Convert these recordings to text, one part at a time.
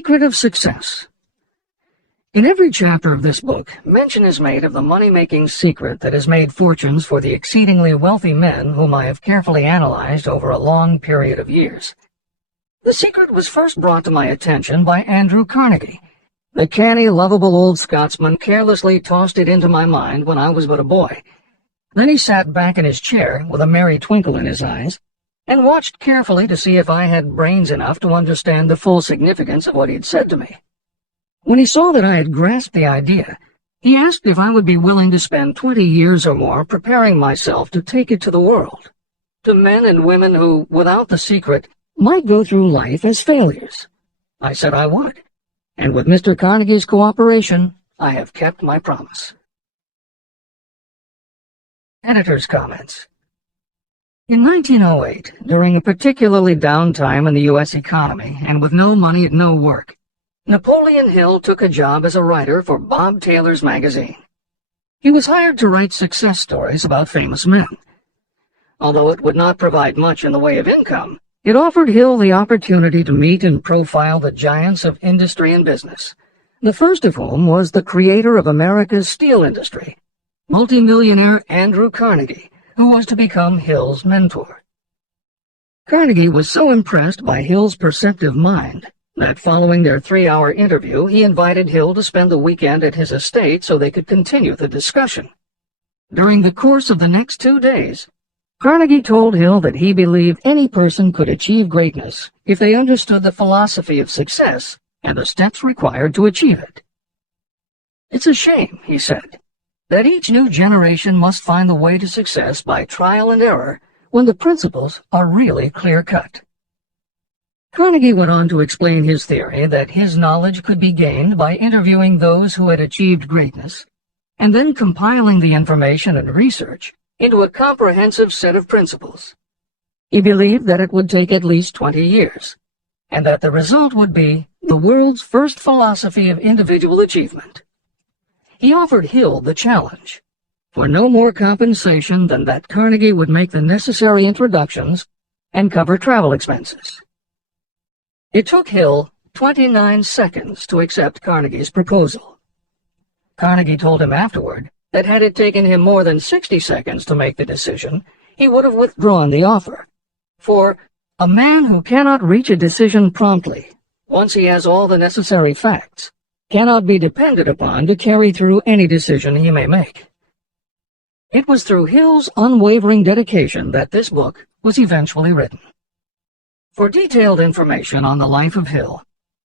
secret of success. In every chapter of this book, mention is made of the money-making secret that has made fortunes for the exceedingly wealthy men whom I have carefully analyzed over a long period of years. The secret was first brought to my attention by Andrew Carnegie. The canny, lovable old Scotsman carelessly tossed it into my mind when I was but a boy. Then he sat back in his chair with a merry twinkle in his eyes and watched carefully to see if I had brains enough to understand the full significance of what he had said to me. When he saw that I had grasped the idea, he asked if I would be willing to spend 20 years or more preparing myself to take it to the world, to men and women who, without the secret, might go through life as failures. I said I would, and with Mr. Carnegie's cooperation, I have kept my promise. Editor's comments. In 1908, during a particularly down time in the U.S. economy and with no money and no work, Napoleon Hill took a job as a writer for Bob Taylor's magazine. He was hired to write success stories about famous men. Although it would not provide much in the way of income, it offered Hill the opportunity to meet and profile the giants of industry and business, the first of whom was the creator of America's steel industry, multimillionaire Andrew Carnegie, who was to become Hill's mentor. Carnegie was so impressed by Hill's perceptive mind that following their 3-hour interview, he invited Hill to spend the weekend at his estate so they could continue the discussion. During the course of the next 2 days, Carnegie told Hill that he believed any person could achieve greatness if they understood the philosophy of success and the steps required to achieve it. "It's a shame," he said, "that each new generation must find the way to success by trial and error when the principles are really clear-cut." Carnegie went on to explain his theory that his knowledge could be gained by interviewing those who had achieved greatness, and then compiling the information and research into a comprehensive set of principles. He believed that it would take at least 20 years, and that the result would be the world's first philosophy of individual achievement. He offered Hill the challenge, for no more compensation than that Carnegie would make the necessary introductions and cover travel expenses. It took Hill 29 seconds to accept Carnegie's proposal. Carnegie told him afterward that had it taken him more than 60 seconds to make the decision, he would have withdrawn the offer. For a man who cannot reach a decision promptly, once he has all the necessary facts, cannot be depended upon to carry through any decision he may make. It was through Hill's unwavering dedication that this book was eventually written. For detailed information on the life of Hill,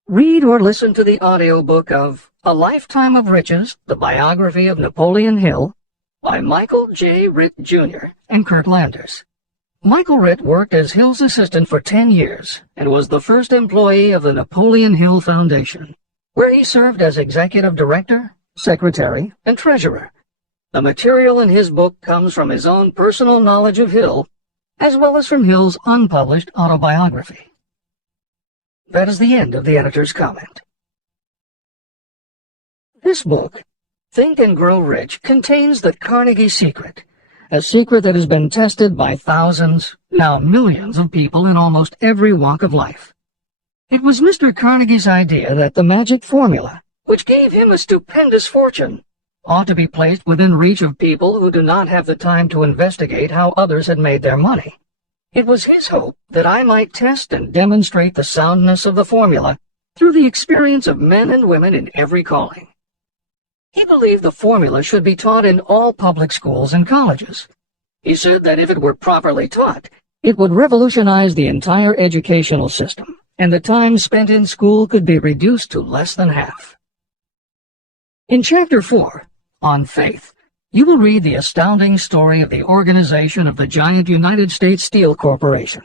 read or listen to the audiobook of A Lifetime of Riches, the Biography of Napoleon Hill, by Michael J. Ritt, Jr. and Kurt Landers. Michael Ritt worked as Hill's assistant for 10 years and was the first employee of the Napoleon Hill Foundation, where he served as executive director, secretary, and treasurer. The material in his book comes from his own personal knowledge of Hill, as well as from Hill's unpublished autobiography. That is the end of the editor's comment. This book, Think and Grow Rich, contains the Carnegie secret, a secret that has been tested by thousands, now millions of people in almost every walk of life. It was Mr. Carnegie's idea that the magic formula, which gave him a stupendous fortune, ought to be placed within reach of people who do not have the time to investigate how others had made their money. It was his hope that I might test and demonstrate the soundness of the formula through the experience of men and women in every calling. He believed the formula should be taught in all public schools and colleges. He said that if it were properly taught, it would revolutionize the entire educational system, and the time spent in school could be reduced to less than half. In Chapter 4, On Faith, you will read the astounding story of the organization of the giant United States Steel Corporation.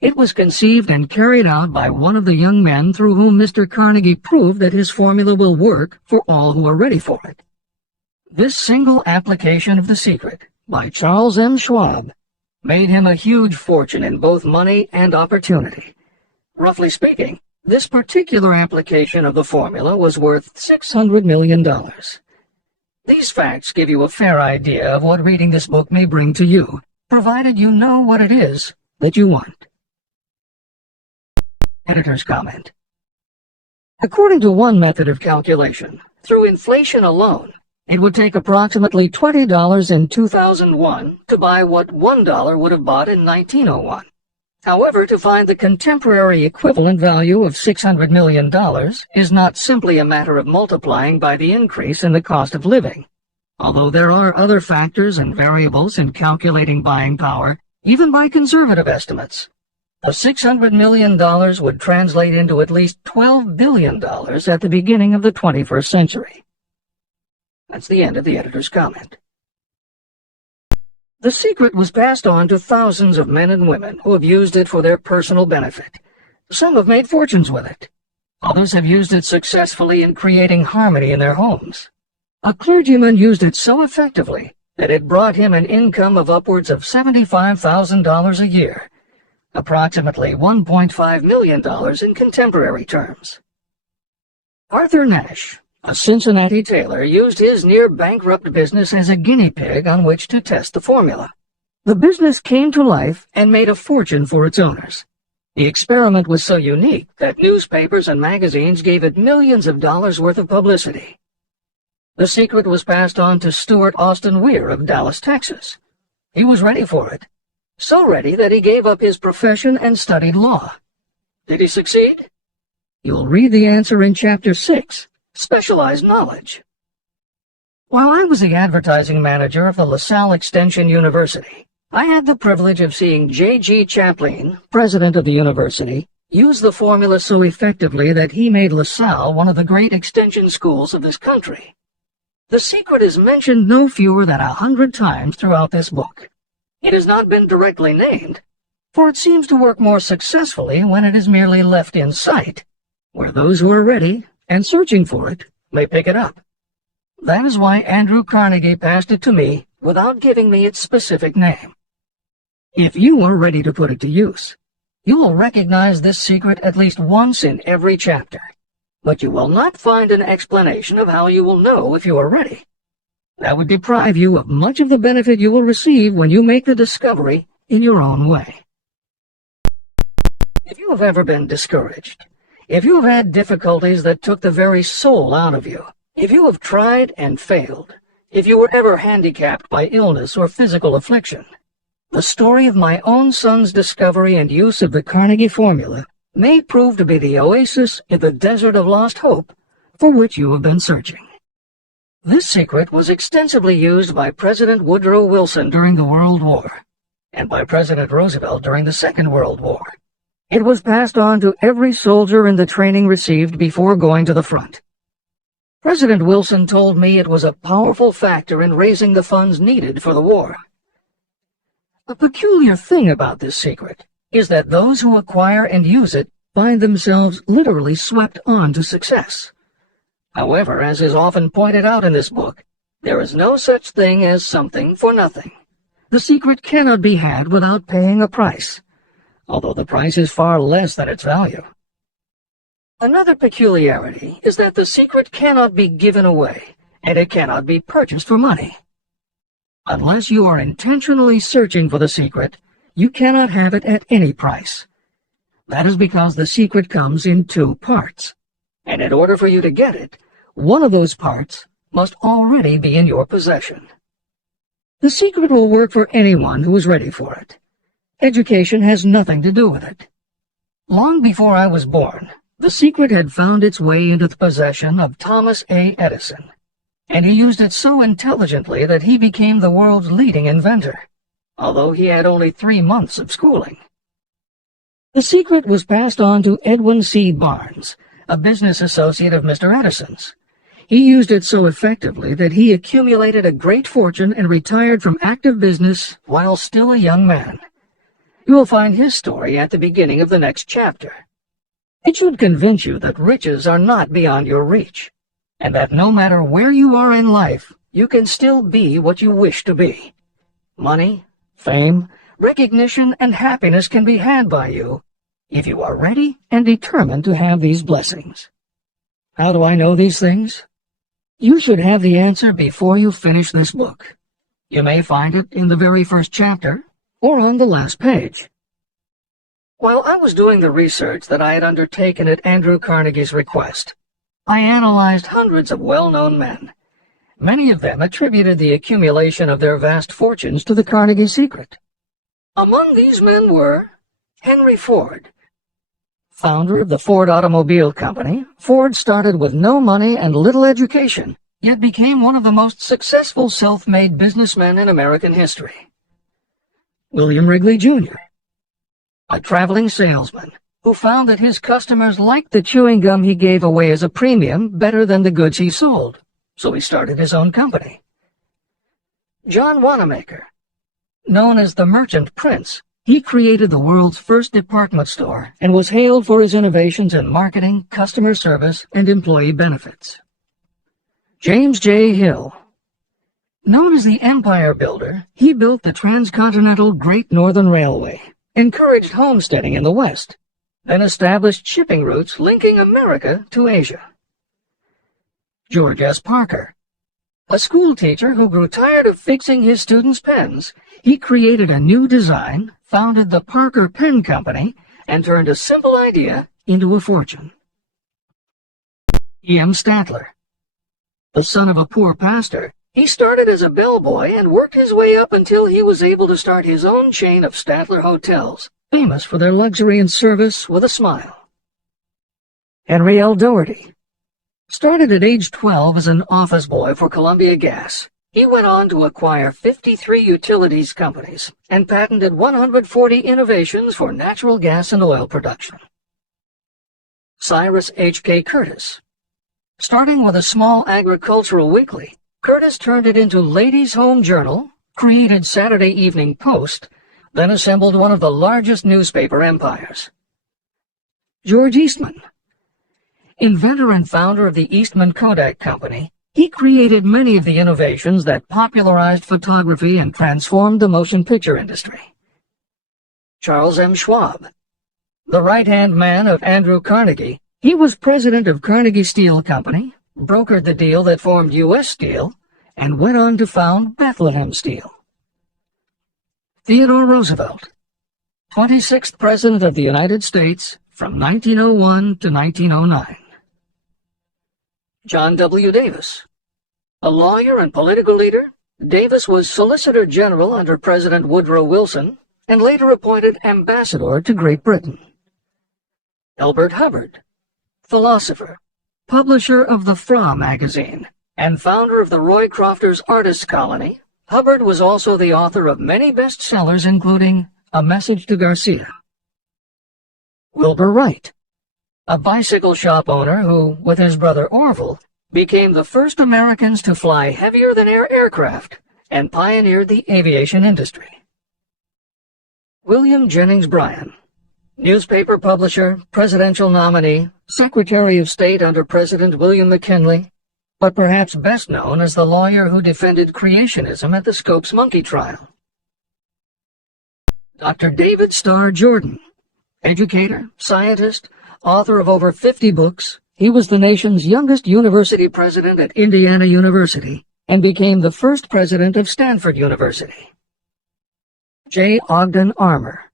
It was conceived and carried out by one of the young men through whom Mr. Carnegie proved that his formula will work for all who are ready for it. This single application of the secret, by Charles M. Schwab, made him a huge fortune in both money and opportunity. Roughly speaking, this particular application of the formula was worth $600 million. These facts give you a fair idea of what reading this book may bring to you, provided you know what it is that you want. Editor's comment. According to one method of calculation, through inflation alone, it would take approximately $20 in 2001 to buy what $1 would have bought in 1901. However, to find the contemporary equivalent value of $600 million is not simply a matter of multiplying by the increase in the cost of living. Although there are other factors and variables in calculating buying power, even by conservative estimates, the $600 million would translate into at least $12 billion at the beginning of the 21st century. That's the end of the editor's comment. The secret was passed on to thousands of men and women who have used it for their personal benefit. Some have made fortunes with it. Others have used it successfully in creating harmony in their homes. A clergyman used it so effectively that it brought him an income of upwards of $75,000 a year, approximately $1.5 million in contemporary terms. Arthur Nash, a Cincinnati tailor, used his near-bankrupt business as a guinea pig on which to test the formula. The business came to life and made a fortune for its owners. The experiment was so unique that newspapers and magazines gave it millions of dollars worth of publicity. The secret was passed on to Stuart Austin Weir of Dallas, Texas. He was ready for it, so ready that he gave up his profession and studied law. Did he succeed? You'll read the answer in Chapter 6. Specialized knowledge. While I was the advertising manager of the LaSalle Extension University, I had the privilege of seeing J.G. Chaplin, president of the university, use the formula so effectively that he made LaSalle one of the great extension schools of this country. The secret is mentioned no fewer than 100 times throughout this book. It has not been directly named, for it seems to work more successfully when it is merely left in sight, where those who are ready and searching for it may pick it up. That is why Andrew Carnegie passed it to me without giving me its specific name. If you are ready to put it to use, you will recognize this secret at least once in every chapter, but you will not find an explanation of how you will know if you are ready. That would deprive you of much of the benefit you will receive when you make the discovery in your own way. If you have ever been discouraged, if you have had difficulties that took the very soul out of you, if you have tried and failed, if you were ever handicapped by illness or physical affliction, the story of my own son's discovery and use of the Carnegie formula may prove to be the oasis in the desert of lost hope for which you have been searching. This secret was extensively used by President Woodrow Wilson during the World War, and by President Roosevelt during the Second World War. It was passed on to every soldier in the training received before going to the front. President Wilson told me it was a powerful factor in raising the funds needed for the war. A peculiar thing about this secret is that those who acquire and use it find themselves literally swept on to success. However, as is often pointed out in this book, there is no such thing as something for nothing. The secret cannot be had without paying a price, although the price is far less than its value. Another peculiarity is that the secret cannot be given away, and it cannot be purchased for money. Unless you are intentionally searching for the secret, you cannot have it at any price. That is because the secret comes in two parts, and in order for you to get it, one of those parts must already be in your possession. The secret will work for anyone who is ready for it. Education has nothing to do with it. Long before I was born, the secret had found its way into the possession of Thomas A. Edison, and he used it so intelligently that he became the world's leading inventor, although he had only 3 months of schooling. The secret was passed on to Edwin C. Barnes, a business associate of Mr. Edison's. He used it so effectively that he accumulated a great fortune and retired from active business while still a young man. You will find his story at the beginning of the next chapter. It should convince you that riches are not beyond your reach, and that no matter where you are in life, you can still be what you wish to be. Money, fame, recognition, and happiness can be had by you if you are ready and determined to have these blessings. How do I know these things? You should have the answer before you finish this book. You may find it in the very first chapter, or on the last page. While I was doing the research that I had undertaken at Andrew Carnegie's request, I analyzed hundreds of well-known men. Many of them attributed the accumulation of their vast fortunes to the Carnegie secret. Among these men were Henry Ford. Founder of the Ford Automobile Company, Ford started with no money and little education, yet became one of the most successful self-made businessmen in American history. William Wrigley, Jr., a traveling salesman who found that his customers liked the chewing gum he gave away as a premium better than the goods he sold, so he started his own company. John Wanamaker, known as the Merchant Prince, he created the world's first department store and was hailed for his innovations in marketing, customer service, and employee benefits. James J. Hill, known as the Empire Builder, he built the transcontinental Great Northern Railway, encouraged homesteading in the West, then established shipping routes linking America to Asia. George S. Parker, a school teacher who grew tired of fixing his students' pens, he created a new design, founded the Parker Pen Company, and turned a simple idea into a fortune. E.M. Statler, the son of a poor pastor, he started as a bellboy and worked his way up until he was able to start his own chain of Statler hotels, famous for their luxury and service with a smile. Henry L. Doherty started at age 12 as an office boy for Columbia Gas. He went on to acquire 53 utilities companies and patented 140 innovations for natural gas and oil production. Cyrus H.K. Curtis, starting with a small agricultural weekly, Curtis turned it into Ladies' Home Journal, created Saturday Evening Post, then assembled one of the largest newspaper empires. George Eastman, inventor and founder of the Eastman Kodak Company, he created many of the innovations that popularized photography and transformed the motion picture industry. Charles M. Schwab, the right-hand man of Andrew Carnegie, he was president of Carnegie Steel Company, brokered the deal that formed U.S. Steel, and went on to found Bethlehem Steel. Theodore Roosevelt, 26th President of the United States from 1901 to 1909. John W. Davis, a lawyer and political leader, Davis was Solicitor General under President Woodrow Wilson and later appointed Ambassador to Great Britain. Elbert Hubbard, philosopher, publisher of the Fra magazine, and founder of the Roy Crofters Artists Colony, Hubbard was also the author of many bestsellers including A Message to Garcia. Wilbur Wright, a bicycle shop owner who, with his brother Orville, became the first Americans to fly heavier-than-air aircraft and pioneered the aviation industry. William Jennings Bryan, newspaper publisher, presidential nominee, Secretary of State under President William McKinley, but perhaps best known as the lawyer who defended creationism at the Scopes monkey trial. Dr. David Starr Jordan, educator, scientist, author of over 50 books, he was the nation's youngest university president at Indiana University and became the first president of Stanford University. J. Ogden Armour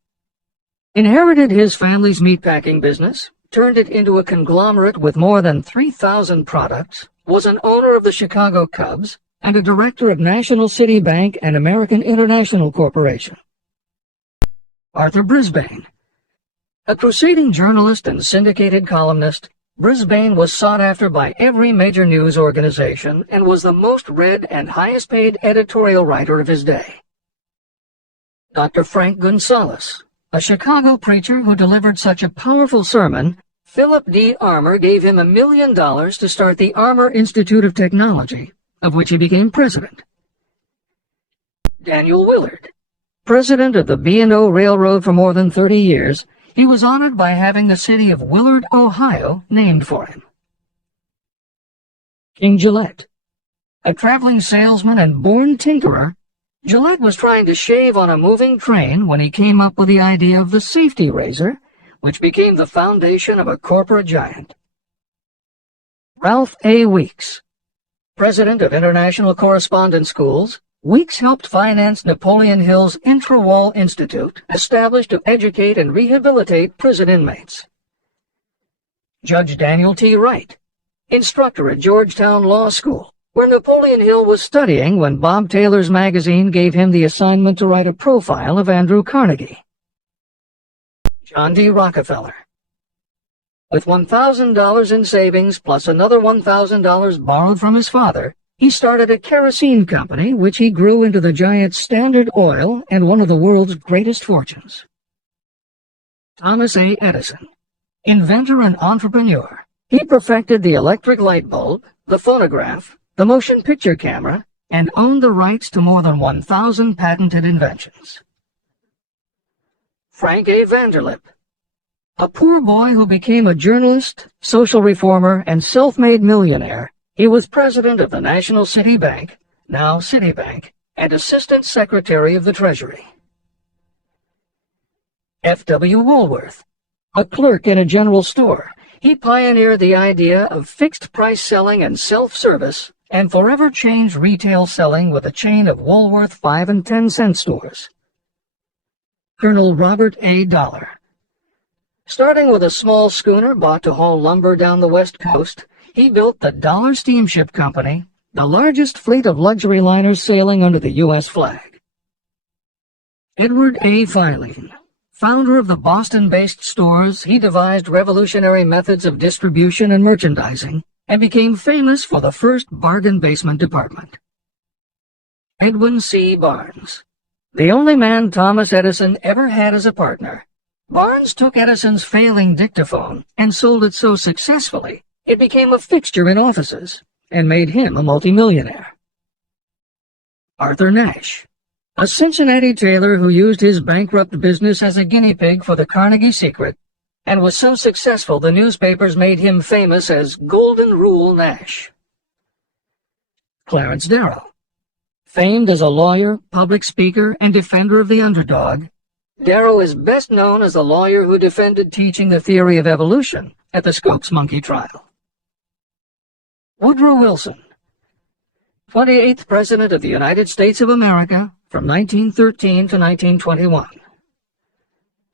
inherited his family's meatpacking business, turned it into a conglomerate with more than 3,000 products, was an owner of the Chicago Cubs, and a director of National City Bank and American International Corporation. Arthur Brisbane, a crusading journalist and syndicated columnist, Brisbane was sought after by every major news organization and was the most read and highest-paid editorial writer of his day. Dr. Frank Gonzalez, a Chicago preacher who delivered such a powerful sermon, Philip D. Armour gave him $1 million to start the Armour Institute of Technology, of which he became president. Daniel Willard, president of the B&O Railroad for more than 30 years, he was honored by having the city of Willard, Ohio, named for him. King Gillette, a traveling salesman and born tinkerer, Gillette was trying to shave on a moving train when he came up with the idea of the safety razor, which became the foundation of a corporate giant. Ralph A. Weeks, president of International Correspondence Schools, Weeks helped finance Napoleon Hill's Intra-Wall Institute, established to educate and rehabilitate prison inmates. Judge Daniel T. Wright, instructor at Georgetown Law School, where Napoleon Hill was studying when Bob Taylor's magazine gave him the assignment to write a profile of Andrew Carnegie. John D. Rockefeller. With $1,000 in savings plus another $1,000 borrowed from his father, he started a kerosene company which he grew into the giant Standard Oil and one of the world's greatest fortunes. Thomas A. Edison, inventor and entrepreneur. He perfected the electric light bulb, the phonograph, the motion picture camera, and owned the rights to more than 1,000 patented inventions. Frank A. Vanderlip, a poor boy who became a journalist, social reformer, and self-made millionaire. He was president of the National City Bank, now Citibank, and Assistant Secretary of the Treasury. F. W. Woolworth, a clerk in a general store. He pioneered the idea of fixed-price selling and self-service, and forever changed retail selling with a chain of Woolworth 5 and 10 cent stores. Colonel Robert A. Dollar. Starting with a small schooner bought to haul lumber down the West Coast, he built the Dollar Steamship Company, the largest fleet of luxury liners sailing under the U.S. flag. Edward A. Filene, founder of the Boston-based stores, he devised revolutionary methods of distribution and merchandising, and became famous for the first bargain basement department. Edwin C. Barnes, the only man Thomas Edison ever had as a partner. Barnes took Edison's failing dictaphone and sold it so successfully it became a fixture in offices and made him a multimillionaire. Arthur Nash, a Cincinnati tailor who used his bankrupt business as a guinea pig for the Carnegie Secret and was so successful the newspapers made him famous as Golden Rule Nash. Clarence Darrow, famed as a lawyer, public speaker, and defender of the underdog, Darrow is best known as the lawyer who defended teaching the theory of evolution at the Scopes monkey trial. Woodrow Wilson, 28th President of the United States of America from 1913 to 1921.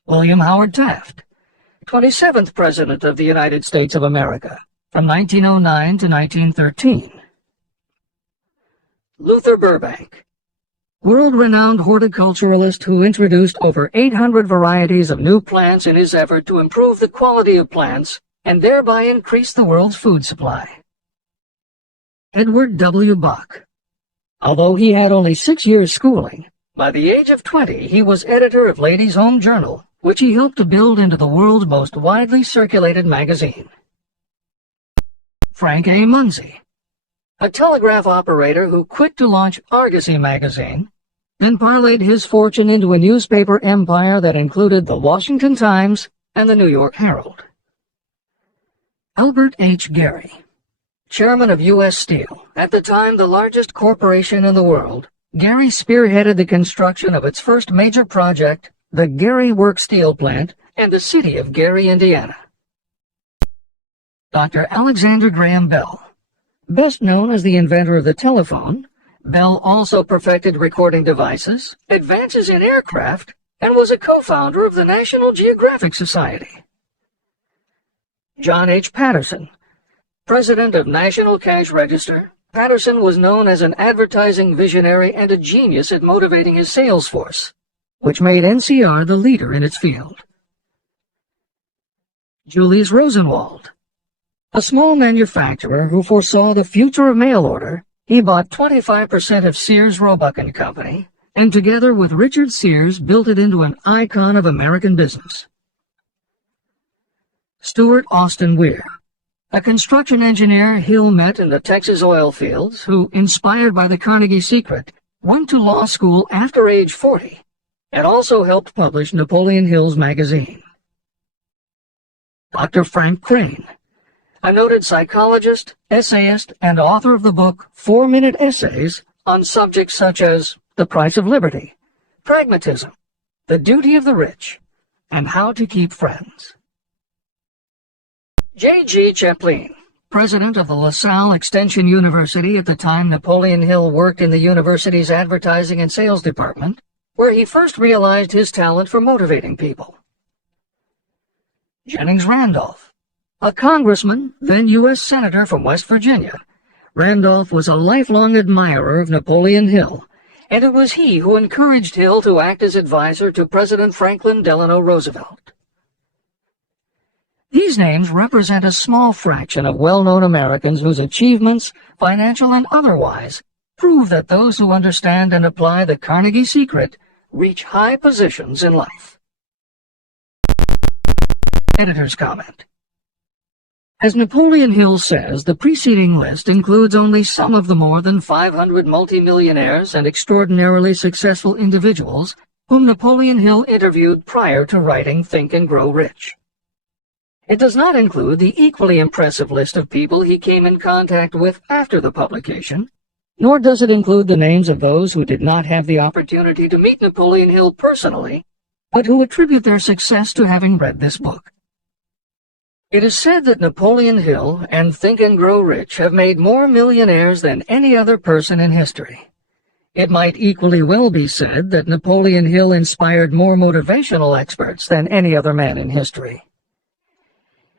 William Howard Taft, 27th President of the United States of America from 1909 to 1913. Luther Burbank, world-renowned horticulturalist who introduced over 800 varieties of new plants in his effort to improve the quality of plants and thereby increase the world's food supply. Edward W. Bok. Although he had only 6 years schooling, by the age of 20 he was editor of Ladies' Home Journal, which he helped to build into the world's most widely circulated magazine. Frank A. Munsey, a telegraph operator who quit to launch Argosy magazine, then parlayed his fortune into a newspaper empire that included the Washington Times and the New York Herald. Albert H. Gary, chairman of U.S. Steel, at the time the largest corporation in the world, Gary spearheaded the construction of its first major project, the Gary Works Steel Plant, and the city of Gary, Indiana. Dr. Alexander Graham Bell, best known as the inventor of the telephone, Bell also perfected recording devices, advances in aircraft, and was a co-founder of the National Geographic Society. John H. Patterson, president of National Cash Register, Patterson was known as an advertising visionary and a genius at motivating his sales force, which made NCR the leader in its field. Julius Rosenwald, a small manufacturer who foresaw the future of mail order, he bought 25% of Sears Roebuck and Company, and together with Richard Sears built it into an icon of American business. Stuart Austin Weir, a construction engineer Hill met in the Texas oil fields who, inspired by the Carnegie Secret, went to law school after age 40 and also helped publish Napoleon Hill's magazine. Dr. Frank Crane, a noted psychologist, essayist, and author of the book 4-Minute Essays on subjects such as the price of liberty, pragmatism, the duty of the rich, and how to keep friends. J.G. Chaplin, president of the LaSalle Extension University at the time Napoleon Hill worked in the university's advertising and sales department, where he first realized his talent for motivating people. Jennings Randolph, a congressman, then U.S. Senator from West Virginia. Randolph was a lifelong admirer of Napoleon Hill, and it was he who encouraged Hill to act as advisor to President Franklin Delano Roosevelt. These names represent a small fraction of well-known Americans whose achievements, financial and otherwise, prove that those who understand and apply the Carnegie secret reach high positions in life. Editor's comment. As Napoleon Hill says, the preceding list includes only some of the more than 500 multimillionaires and extraordinarily successful individuals whom Napoleon Hill interviewed prior to writing Think and Grow Rich. It does not include the equally impressive list of people he came in contact with after the publication, nor does it include the names of those who did not have the opportunity to meet Napoleon Hill personally, but who attribute their success to having read this book. It is said that Napoleon Hill and Think and Grow Rich have made more millionaires than any other person in history. It might equally well be said that Napoleon Hill inspired more motivational experts than any other man in history.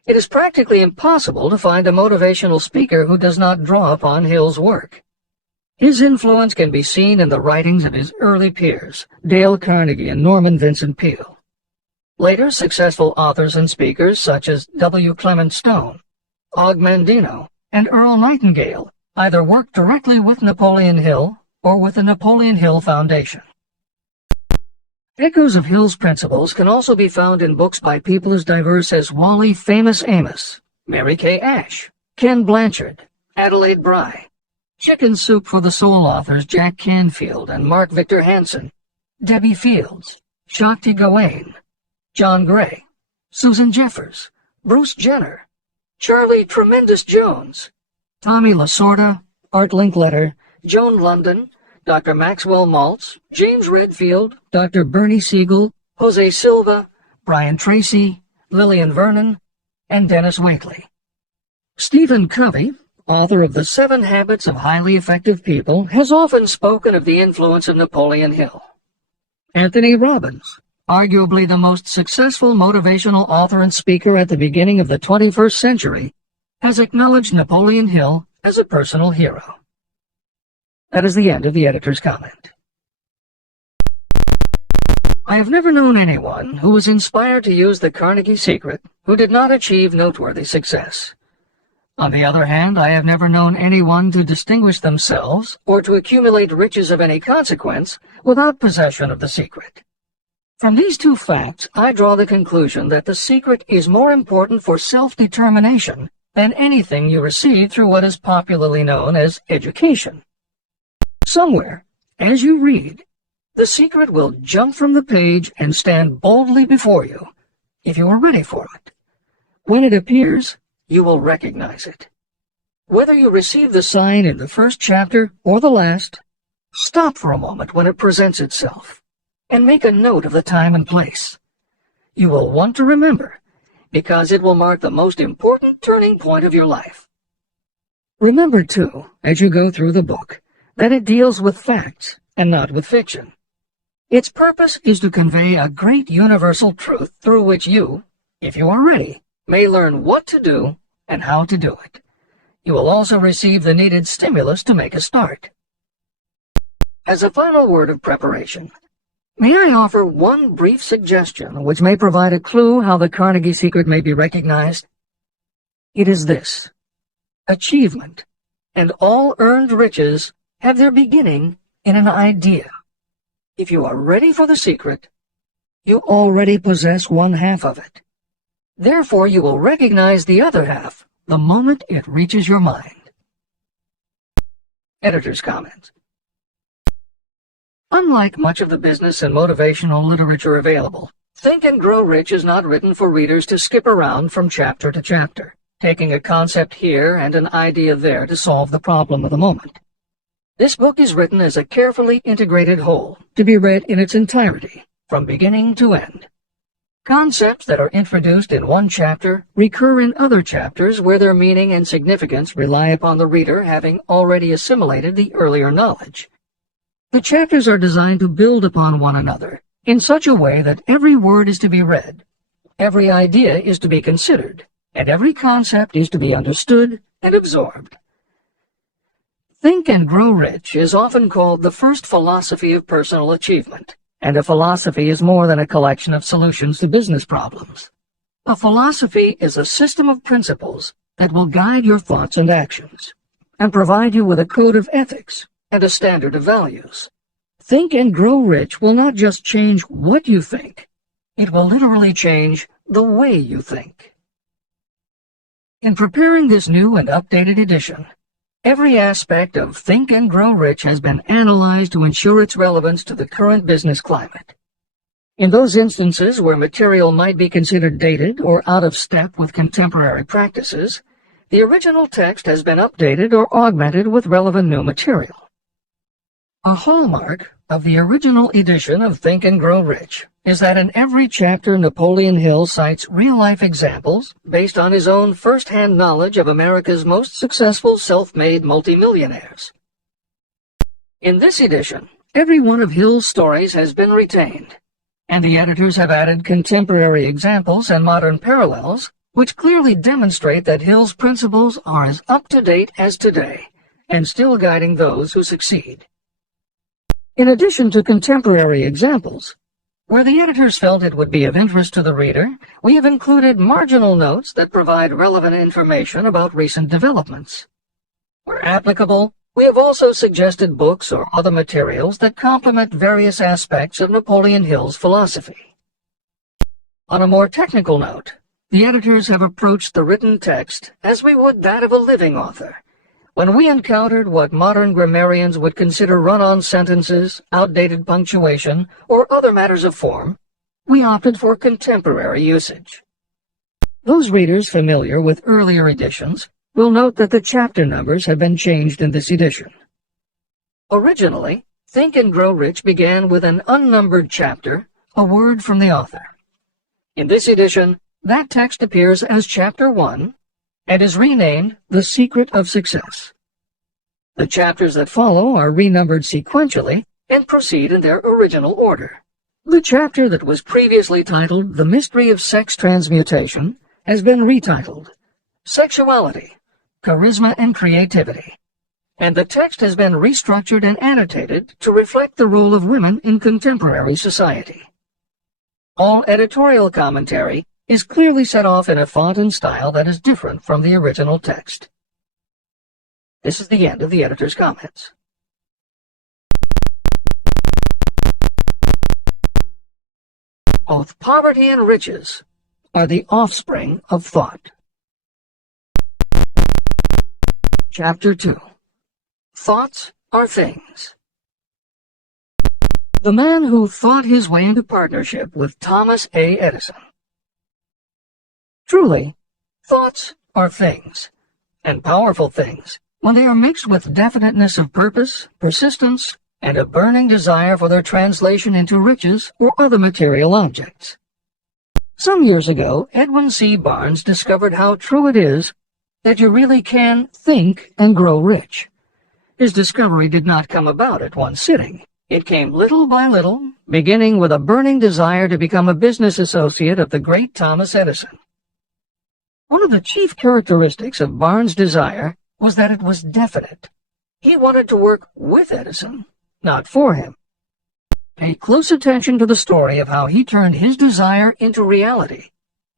It is practically impossible to find a motivational speaker who does not draw upon Hill's work. His influence can be seen in the writings of his early peers, Dale Carnegie and Norman Vincent Peale. Later successful authors and speakers such as W. Clement Stone, Og Mandino, and Earl Nightingale either worked directly with Napoleon Hill or with the Napoleon Hill Foundation. Echoes of Hill's principles can also be found in books by people as diverse as Wally Famous Amos, Mary Kay Ash, Ken Blanchard, Adelaide Bry, Chicken Soup for the Soul authors Jack Canfield and Mark Victor Hansen, Debbie Fields, Shakti Gawain, John Gray, Susan Jeffers, Bruce Jenner, Charlie Tremendous Jones, Tommy Lasorda, Art Linkletter, Joan London, Dr. Maxwell Maltz, James Redfield, Dr. Bernie Siegel, Jose Silva, Brian Tracy, Lillian Vernon, and Dennis Waitley. Stephen Covey, author of The 7 Habits of Highly Effective People, has often spoken of the influence of Napoleon Hill. Anthony Robbins, arguably the most successful motivational author and speaker at the beginning of the 21st century, has acknowledged Napoleon Hill as a personal hero. That is the end of the editor's comment. I have never known anyone who was inspired to use the Carnegie secret who did not achieve noteworthy success. On the other hand, I have never known anyone to distinguish themselves or to accumulate riches of any consequence without possession of the secret. From these two facts, I draw the conclusion that the secret is more important for self-determination than anything you receive through what is popularly known as education. Somewhere, as you read, the secret will jump from the page and stand boldly before you, if you are ready for it. When it appears, you will recognize it. Whether you receive the sign in the first chapter or the last, stop for a moment when it presents itself, and make a note of the time and place. You will want to remember, because it will mark the most important turning point of your life. Remember, too, as you go through the book, that it deals with facts and not with fiction. Its purpose is to convey a great universal truth through which you, if you are ready, may learn what to do and how to do it. You will also receive the needed stimulus to make a start. As a final word of preparation, may I offer one brief suggestion which may provide a clue how the Carnegie secret may be recognized? It is this: achievement and all earned riches have their beginning in an idea. If you are ready for the secret, you already possess one half of it. Therefore, you will recognize the other half the moment it reaches your mind. Editor's comment. Unlike much of the business and motivational literature available, Think and Grow Rich is not written for readers to skip around from chapter to chapter, taking a concept here and an idea there to solve the problem of the moment. This book is written as a carefully integrated whole, to be read in its entirety, from beginning to end. Concepts that are introduced in one chapter recur in other chapters where their meaning and significance rely upon the reader having already assimilated the earlier knowledge. The chapters are designed to build upon one another in such a way that every word is to be read, every idea is to be considered, and every concept is to be understood and absorbed. Think and Grow Rich is often called the first philosophy of personal achievement, and a philosophy is more than a collection of solutions to business problems. A philosophy is a system of principles that will guide your thoughts and actions, and provide you with a code of ethics and a standard of values. Think and Grow Rich will not just change what you think, it will literally change the way you think. In preparing this new and updated edition, every aspect of Think and Grow Rich has been analyzed to ensure its relevance to the current business climate. In those instances where material might be considered dated or out of step with contemporary practices, the original text has been updated or augmented with relevant new material. A hallmark of the original edition of Think and Grow Rich is that in every chapter Napoleon Hill cites real-life examples based on his own first-hand knowledge of America's most successful self-made multimillionaires. In this edition, every one of Hill's stories has been retained, and the editors have added contemporary examples and modern parallels which clearly demonstrate that Hill's principles are as up-to-date as today and still guiding those who succeed. In addition to contemporary examples, where the editors felt it would be of interest to the reader, we have included marginal notes that provide relevant information about recent developments. Where applicable, we have also suggested books or other materials that complement various aspects of Napoleon Hill's philosophy. On a more technical note, the editors have approached the written text as we would that of a living author. When we encountered what modern grammarians would consider run-on sentences, outdated punctuation, or other matters of form, we opted for contemporary usage. Those readers familiar with earlier editions will note that the chapter numbers have been changed in this edition. Originally, Think and Grow Rich began with an unnumbered chapter, a word from the author. In this edition, that text appears as Chapter 1, and is renamed The Secret of Success. The chapters that follow are renumbered sequentially and proceed in their original order. The chapter that was previously titled The Mystery of Sex Transmutation has been retitled Sexuality, Charisma and Creativity, and the text has been restructured and annotated to reflect the role of women in contemporary society. All editorial commentary is clearly set off in a font and style that is different from the original text. This is the end of the editor's comments. Both poverty and riches are the offspring of thought. Chapter 2. Thoughts are things. The man who thought his way into partnership with Thomas A. Edison. Truly, thoughts are things, and powerful things, when they are mixed with definiteness of purpose, persistence, and a burning desire for their translation into riches or other material objects. Some years ago, Edwin C. Barnes discovered how true it is that you really can think and grow rich. His discovery did not come about at one sitting. It came little by little, beginning with a burning desire to become a business associate of the great Thomas Edison. One of the chief characteristics of Barnes' desire was that it was definite. He wanted to work with Edison, not for him. Pay close attention to the story of how he turned his desire into reality,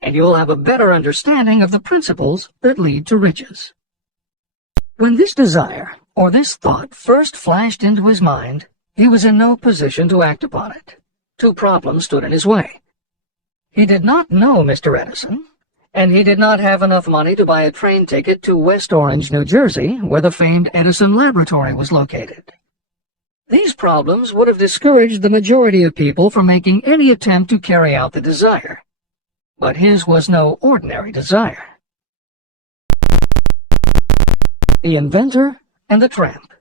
and you'll have a better understanding of the principles that lead to riches. When this desire, or this thought, first flashed into his mind, he was in no position to act upon it. Two problems stood in his way. He did not know Mr. Edison, and he did not have enough money to buy a train ticket to West Orange, New Jersey, where the famed Edison Laboratory was located. These problems would have discouraged the majority of people from making any attempt to carry out the desire. But his was no ordinary desire. The Inventor and the Tramp.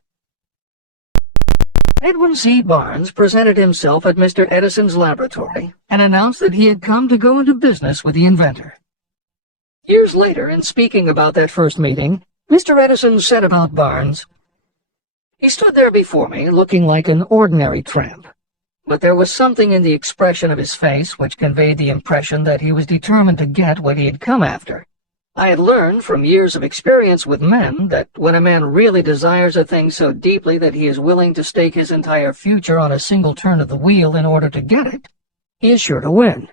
Edwin C. Barnes presented himself at Mr. Edison's laboratory and announced that he had come to go into business with the inventor. Years later, in speaking about that first meeting, Mr. Edison said about Barnes, "He stood there before me looking like an ordinary tramp, but there was something in the expression of his face which conveyed the impression that he was determined to get what he had come after. I had learned from years of experience with men that when a man really desires a thing so deeply that he is willing to stake his entire future on a single turn of the wheel in order to get it, he is sure to win.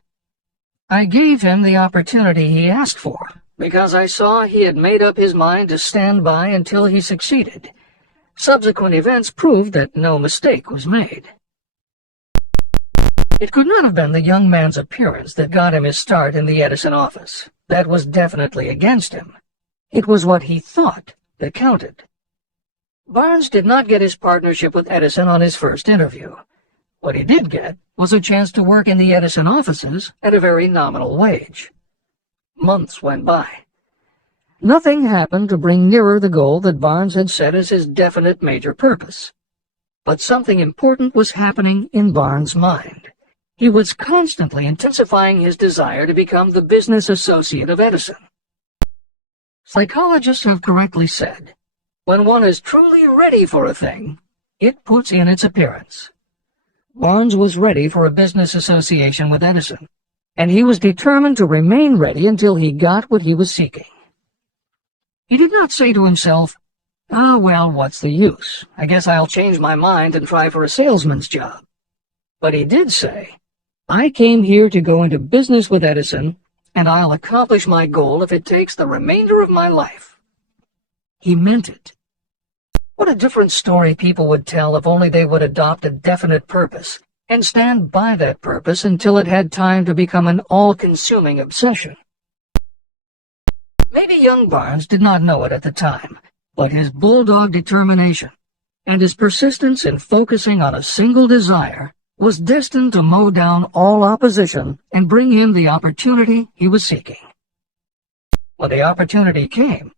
I gave him the opportunity he asked for, because I saw he had made up his mind to stand by until he succeeded. Subsequent events proved that no mistake was made." It could not have been the young man's appearance that got him his start in the Edison office. That was definitely against him. It was what he thought that counted. Barnes did not get his partnership with Edison on his first interview. What he did get was a chance to work in the Edison offices at a very nominal wage. Months went by. Nothing happened to bring nearer the goal that Barnes had set as his definite major purpose. But something important was happening in Barnes' mind. He was constantly intensifying his desire to become the business associate of Edison. Psychologists have correctly said, when one is truly ready for a thing, it puts in its appearance. Barnes was ready for a business association with Edison, and he was determined to remain ready until he got what he was seeking. He did not say to himself, "Ah, well, what's the use? I guess I'll change my mind and try for a salesman's job." But he did say, "I came here to go into business with Edison, and I'll accomplish my goal if it takes the remainder of my life." He meant it. What a different story people would tell if only they would adopt a definite purpose and stand by that purpose until it had time to become an all-consuming obsession. Maybe young Barnes did not know it at the time, but his bulldog determination and his persistence in focusing on a single desire was destined to mow down all opposition and bring him the opportunity he was seeking. When the opportunity came,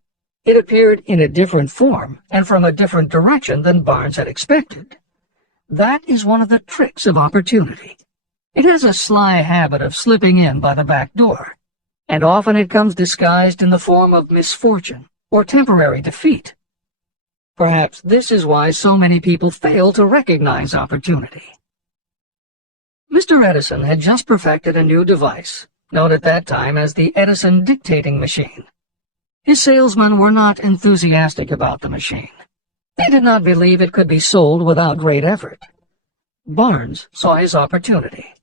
it appeared in a different form and from a different direction than Barnes had expected. That is one of the tricks of opportunity. It has a sly habit of slipping in by the back door, and often it comes disguised in the form of misfortune or temporary defeat. Perhaps this is why so many people fail to recognize opportunity. Mr. Edison had just perfected a new device, known at that time as the Edison dictating machine. His salesmen were not enthusiastic about the machine. They did not believe it could be sold without great effort. Barnes saw his opportunity.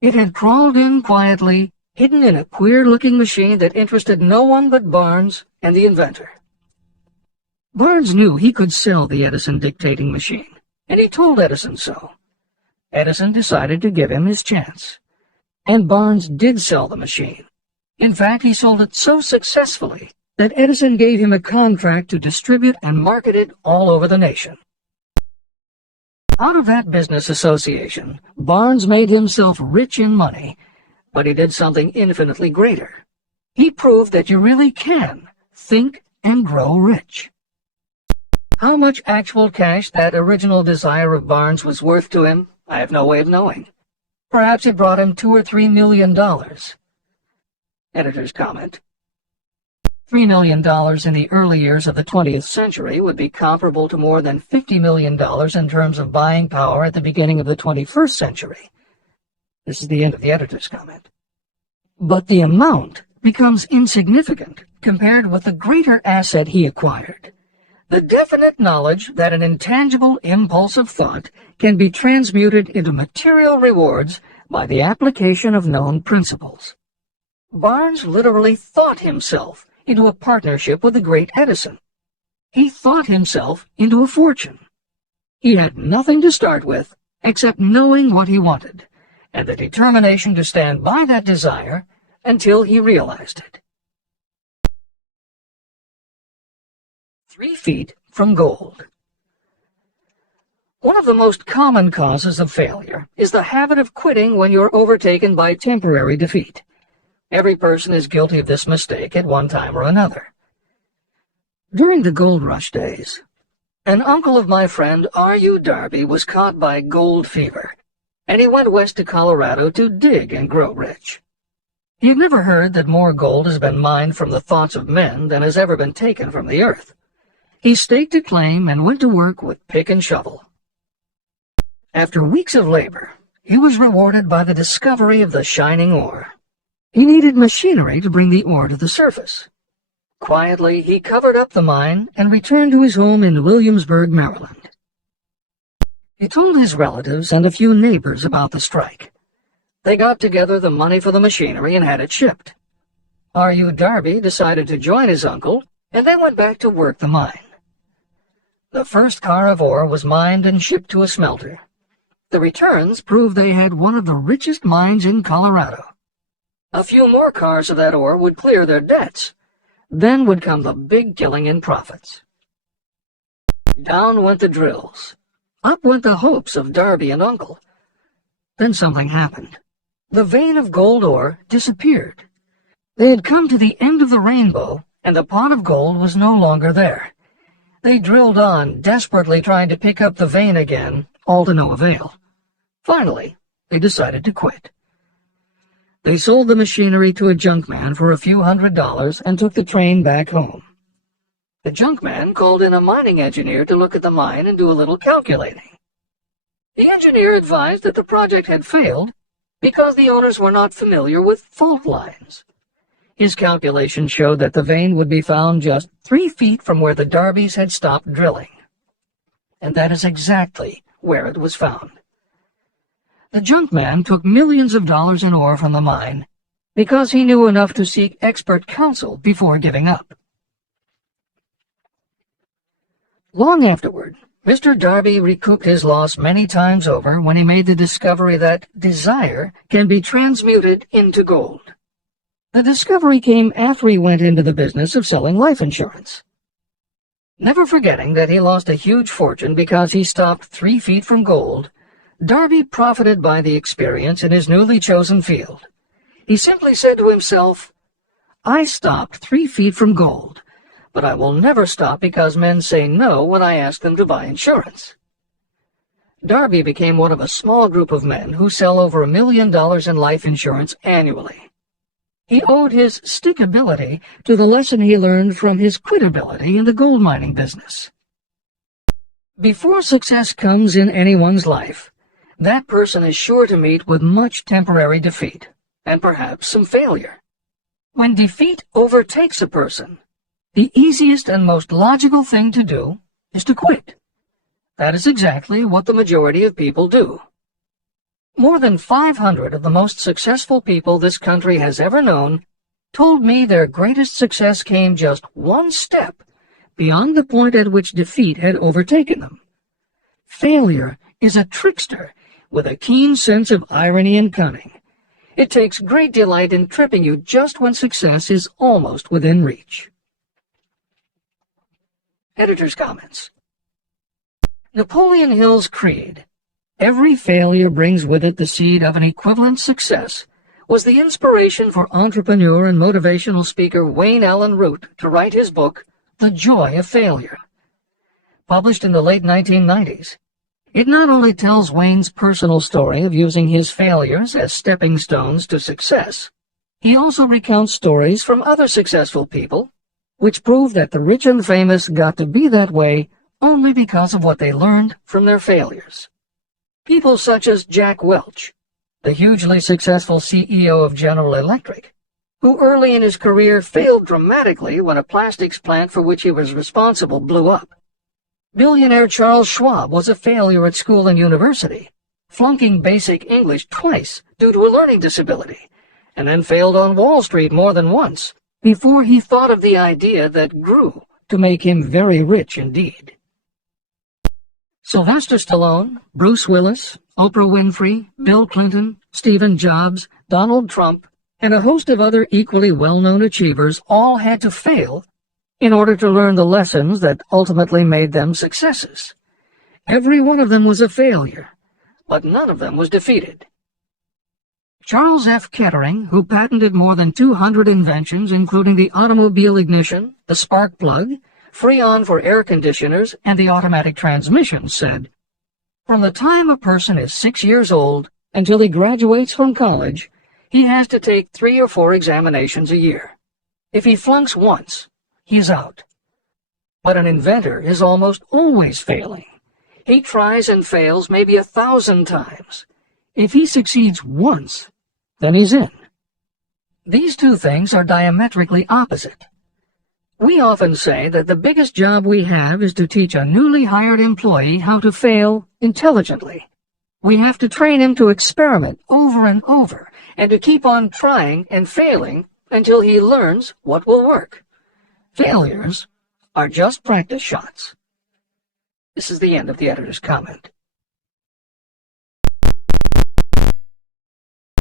It had crawled in quietly, hidden in a queer-looking machine that interested no one but Barnes and the inventor. Barnes knew he could sell the Edison dictating machine, and he told Edison so. Edison decided to give him his chance. And Barnes did sell the machine. In fact, he sold it so successfully that Edison gave him a contract to distribute and market it all over the nation. Out of that business association, Barnes made himself rich in money, but he did something infinitely greater. He proved that you really can think and grow rich. How much actual cash that original desire of Barnes was worth to him, I have no way of knowing. Perhaps it brought him $2 or $3 million. Editor's comment. $3 million in the early years of the 20th century would be comparable to more than $50 million in terms of buying power at the beginning of the 21st century. This is the end of the editor's comment. But the amount becomes insignificant compared with the greater asset he acquired. The definite knowledge that an intangible impulse of thought can be transmuted into material rewards by the application of known principles. Barnes literally thought himself into a partnership with the great Edison. He thought himself into a fortune. He had nothing to start with except knowing what he wanted, and the determination to stand by that desire until he realized it. 3 feet from gold. One of the most common causes of failure is the habit of quitting when you're overtaken by temporary defeat. Every person is guilty of this mistake at one time or another. During the gold rush days, An uncle of my friend R.U. Darby was caught by gold fever, and he went west to Colorado to dig and grow rich. He had never heard that more gold has been mined from the thoughts of men than has ever been taken from the earth. He staked a claim and went to work with pick and shovel. After weeks of labor, he was rewarded by the discovery of the shining ore. He needed machinery to bring the ore to the surface. Quietly, he covered up the mine and returned to his home in Williamsburg, Maryland. He told his relatives and a few neighbors about the strike. They got together the money for the machinery and had it shipped. R.U. Darby decided to join his uncle, and they went back to work the mine. The first car of ore was mined and shipped to a smelter. The returns proved they had one of the richest mines in Colorado. A few more cars of that ore would clear their debts. Then would come the big killing in profits. Down went the drills. Up went the hopes of Darby and Uncle. Then something happened. The vein of gold ore disappeared. They had come to the end of the rainbow, and the pot of gold was no longer there. They drilled on, desperately trying to pick up the vein again, all to no avail. Finally, they decided to quit. They sold the machinery to a junkman for a few $100s and took the train back home. The junkman called in a mining engineer to look at the mine and do a little calculating. The engineer advised that the project had failed because the owners were not familiar with fault lines. His calculations showed that the vein would be found just 3 feet from where the Darbys had stopped drilling. And that is exactly where it was found. The junkman took millions of dollars in ore from the mine because he knew enough to seek expert counsel before giving up. Long afterward, Mr. Darby recouped his loss many times over when he made the discovery that desire can be transmuted into gold. The discovery came after he went into the business of selling life insurance. Never forgetting that he lost a huge fortune because he stopped 3 feet from gold, Darby profited by the experience in his newly chosen field. He simply said to himself, "I stopped 3 feet from gold, but I will never stop because men say no when I ask them to buy insurance." Darby became one of a small group of men who sell over $1 million in life insurance annually. He owed his stickability to the lesson he learned from his quitability in the gold mining business. Before success comes in anyone's life, that person is sure to meet with much temporary defeat, and perhaps some failure. When defeat overtakes a person, the easiest and most logical thing to do is to quit. That is exactly what the majority of people do. More than 500 of the most successful people this country has ever known told me their greatest success came just one step beyond the point at which defeat had overtaken them. Failure is a trickster with a keen sense of irony and cunning. It takes great delight in tripping you just when success is almost within reach. Editor's comments. Napoleon Hill's creed, "Every failure brings with it the seed of an equivalent success," was the inspiration for entrepreneur and motivational speaker Wayne Allen Root to write his book, The Joy of Failure. Published in the late 1990s, it not only tells Wayne's personal story of using his failures as stepping stones to success, he also recounts stories from other successful people, which prove that the rich and famous got to be that way only because of what they learned from their failures. People such as Jack Welch, the hugely successful CEO of General Electric, who early in his career failed dramatically when a plastics plant for which he was responsible blew up. Billionaire Charles Schwab was a failure at school and university, flunking basic English twice due to a learning disability, and then failed on Wall Street more than once before he thought of the idea that grew to make him very rich indeed. Sylvester Stallone, Bruce Willis, Oprah Winfrey, Bill Clinton, Stephen Jobs, Donald Trump, and a host of other equally well-known achievers all had to fail in order to learn the lessons that ultimately made them successes. Every one of them was a failure, but none of them was defeated. Charles F. Kettering, who patented more than 200 inventions, including the automobile ignition, the spark plug, Freon for air conditioners and the automatic transmission, said, "From the time a person is 6 years old until he graduates from college, he has to take 3 or 4 examinations a year. If he flunks once, he's out." But an inventor is almost always failing. He tries and fails maybe 1,000 times. If he succeeds once, then he's in. These two things are diametrically opposite. We often say that the biggest job we have is to teach a newly hired employee how to fail intelligently. We have to train him to experiment over and over, and to keep on trying and failing until he learns what will work. Failures are just practice shots. This is the end of the editor's comment.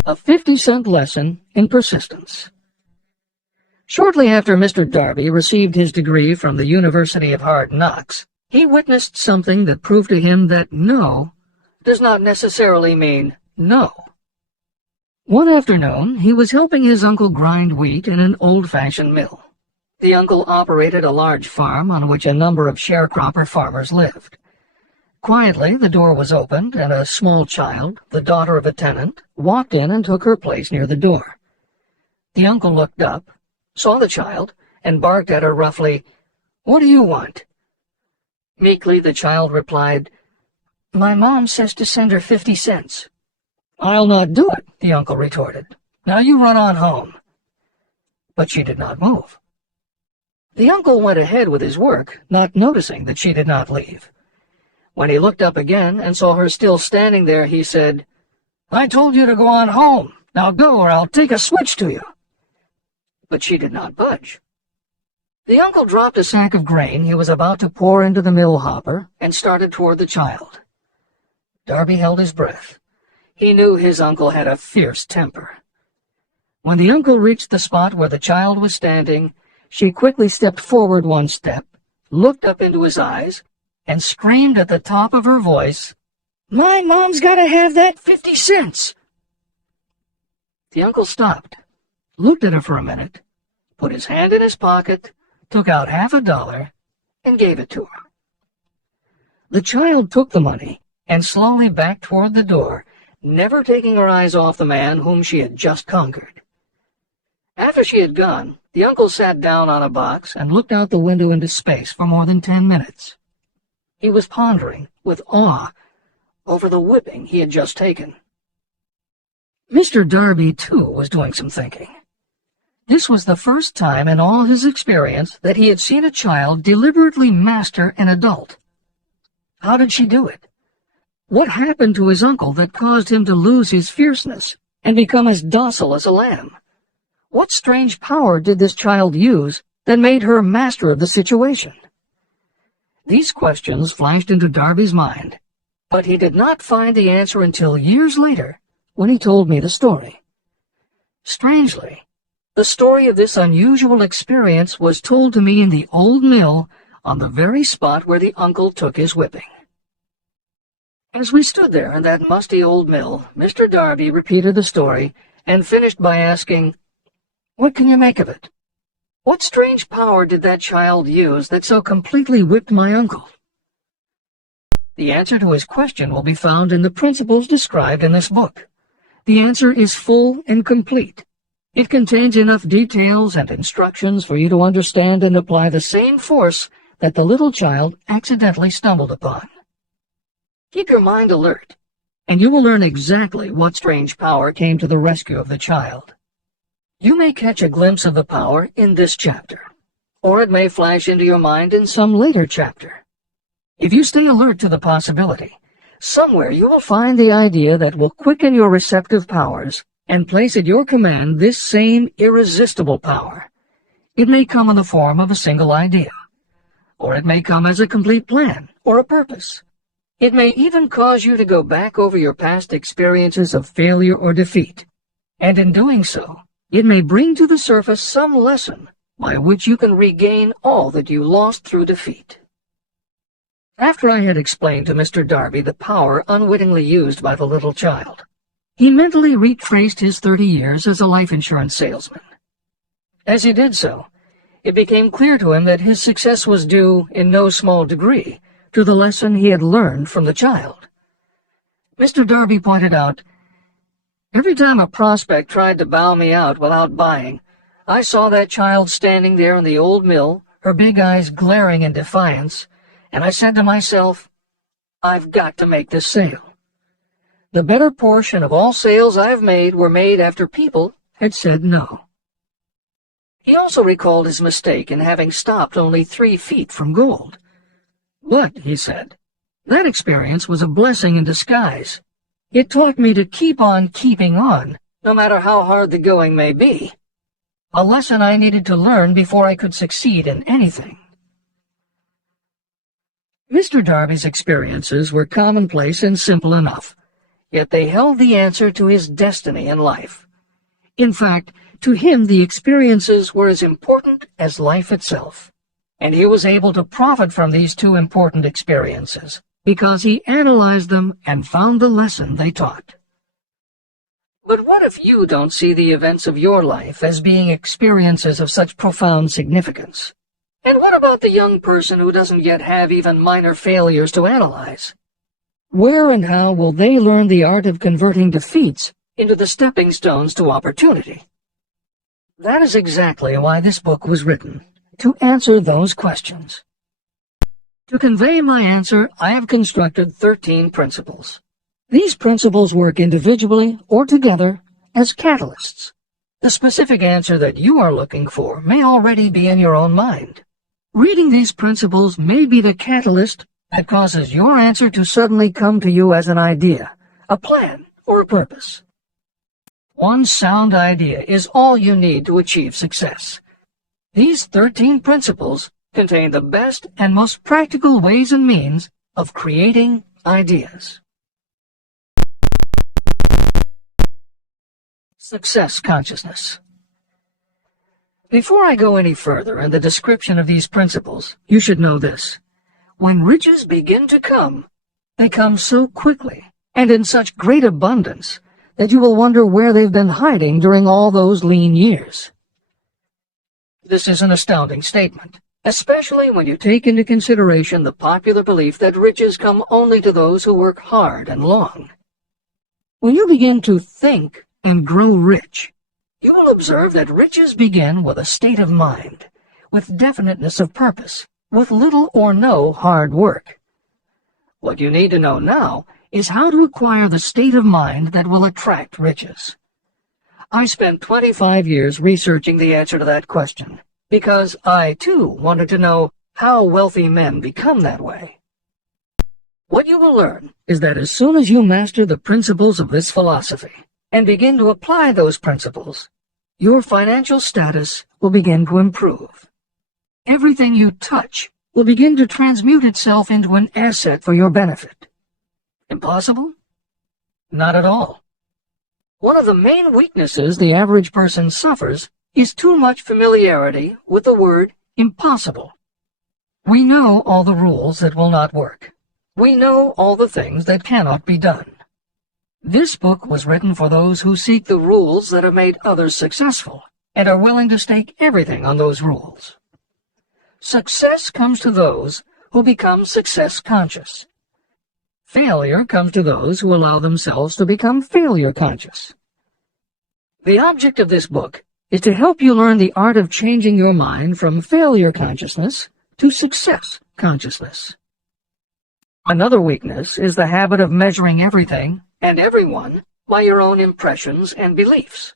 A 50-cent lesson in persistence. Shortly after Mr. Darby received his degree from the University of Hard Knocks, he witnessed something that proved to him that no does not necessarily mean no. One afternoon, he was helping his uncle grind wheat in an old-fashioned mill. The uncle operated a large farm on which a number of sharecropper farmers lived. Quietly, the door was opened, and a small child, the daughter of a tenant, walked in and took her place near the door. The uncle looked up, saw the child, and barked at her roughly, "What do you want?" Meekly, the child replied, "My mom says to send her 50 cents. "I'll not do it," the uncle retorted. "Now you run on home." But she did not move. The uncle went ahead with his work, not noticing that she did not leave. When he looked up again and saw her still standing there, he said, "I told you to go on home. Now go, or I'll take a switch to you." But she did not budge. The uncle dropped a sack of grain he was about to pour into the mill hopper and started toward the child. Darby held his breath. He knew his uncle had a fierce temper. When the uncle reached the spot where the child was standing, she quickly stepped forward 1 step, looked up into his eyes, and screamed at the top of her voice, "My mom's got to have that 50 cents!" The uncle stopped, looked at her for a minute, put his hand in his pocket, took out $50, and gave it to her. The child took the money and slowly backed toward the door, never taking her eyes off the man whom she had just conquered. After she had gone, the uncle sat down on a box and looked out the window into space for more than 10 minutes. He was pondering, with awe, over the whipping he had just taken. Mr. Darby, too, was doing some thinking. This was the first time in all his experience that he had seen a child deliberately master an adult. How did she do it? What happened to his uncle that caused him to lose his fierceness and become as docile as a lamb? What strange power did this child use that made her master of the situation? These questions flashed into Darby's mind, but he did not find the answer until years later, when he told me the story. Strangely, the story of this unusual experience was told to me in the old mill on the very spot where the uncle took his whipping. As we stood there in that musty old mill, Mr. Darby repeated the story and finished by asking, "What can you make of it? What strange power did that child use that so completely whipped my uncle?" The answer to his question will be found in the principles described in this book. The answer is full and complete. It contains enough details and instructions for you to understand and apply the same force that the little child accidentally stumbled upon. Keep your mind alert, and you will learn exactly what strange power came to the rescue of the child. You may catch a glimpse of the power in this chapter, or it may flash into your mind in some later chapter. If you stay alert to the possibility, somewhere you will find the idea that will quicken your receptive powers and place at your command this same irresistible power. It may come in the form of a single idea, or it may come as a complete plan or a purpose. It may even cause you to go back over your past experiences of failure or defeat, and in doing so, it may bring to the surface some lesson by which you can regain all that you lost through defeat. After I had explained to Mr. Darby the power unwittingly used by the little child, he mentally retraced his 30 years as a life insurance salesman. As he did so, it became clear to him that his success was due, in no small degree, to the lesson he had learned from the child. Mr. Darby pointed out, "Every time a prospect tried to bow me out without buying, I saw that child standing there in the old mill, her big eyes glaring in defiance, and I said to myself, I've got to make this sale. The better portion of all sales I've made were made after people had said no." He also recalled his mistake in having stopped only 3 feet from gold. "But," he said, "that experience was a blessing in disguise. It taught me to keep on keeping on, no matter how hard the going may be. A lesson I needed to learn before I could succeed in anything." Mr. Darby's experiences were commonplace and simple enough, yet they held the answer to his destiny in life. In fact, to him the experiences were as important as life itself, and he was able to profit from these 2 important experiences because he analyzed them and found the lesson they taught. But what if you don't see the events of your life as being experiences of such profound significance? And what about the young person who doesn't yet have even minor failures to analyze? Where and how will they learn the art of converting defeats into the stepping stones to opportunity? That is exactly why this book was written, to answer those questions. To convey my answer, I have constructed 13 principles. These principles work individually or together as catalysts. The specific answer that you are looking for may already be in your own mind. Reading these principles may be the catalyst that causes your answer to suddenly come to you as an idea, a plan, or a purpose. One sound idea is all you need to achieve success. These 13 principles contain the best and most practical ways and means of creating ideas. Success consciousness. Before I go any further in the description of these principles, you should know this. When riches begin to come, they come so quickly and in such great abundance that you will wonder where they've been hiding during all those lean years. This is an astounding statement, especially when you take into consideration the popular belief that riches come only to those who work hard and long. When you begin to think and grow rich, you will observe that riches begin with a state of mind, with definiteness of purpose, with little or no hard work. What you need to know now is how to acquire the state of mind that will attract riches. I spent 25 years researching the answer to that question, because I, too, wanted to know how wealthy men become that way. What you will learn is that as soon as you master the principles of this philosophy, and begin to apply those principles, your financial status will begin to improve. Everything you touch will begin to transmute itself into an asset for your benefit. Impossible? Not at all. One of the main weaknesses the average person suffers is too much familiarity with the word impossible. We know all the rules that will not work. We know all the things that cannot be done. This book was written for those who seek the rules that have made others successful and are willing to stake everything on those rules. Success comes to those who become success conscious. Failure comes to those who allow themselves to become failure conscious. The object of this book is to help you learn the art of changing your mind from failure consciousness to success consciousness. Another weakness is the habit of measuring everything and everyone by your own impressions and beliefs.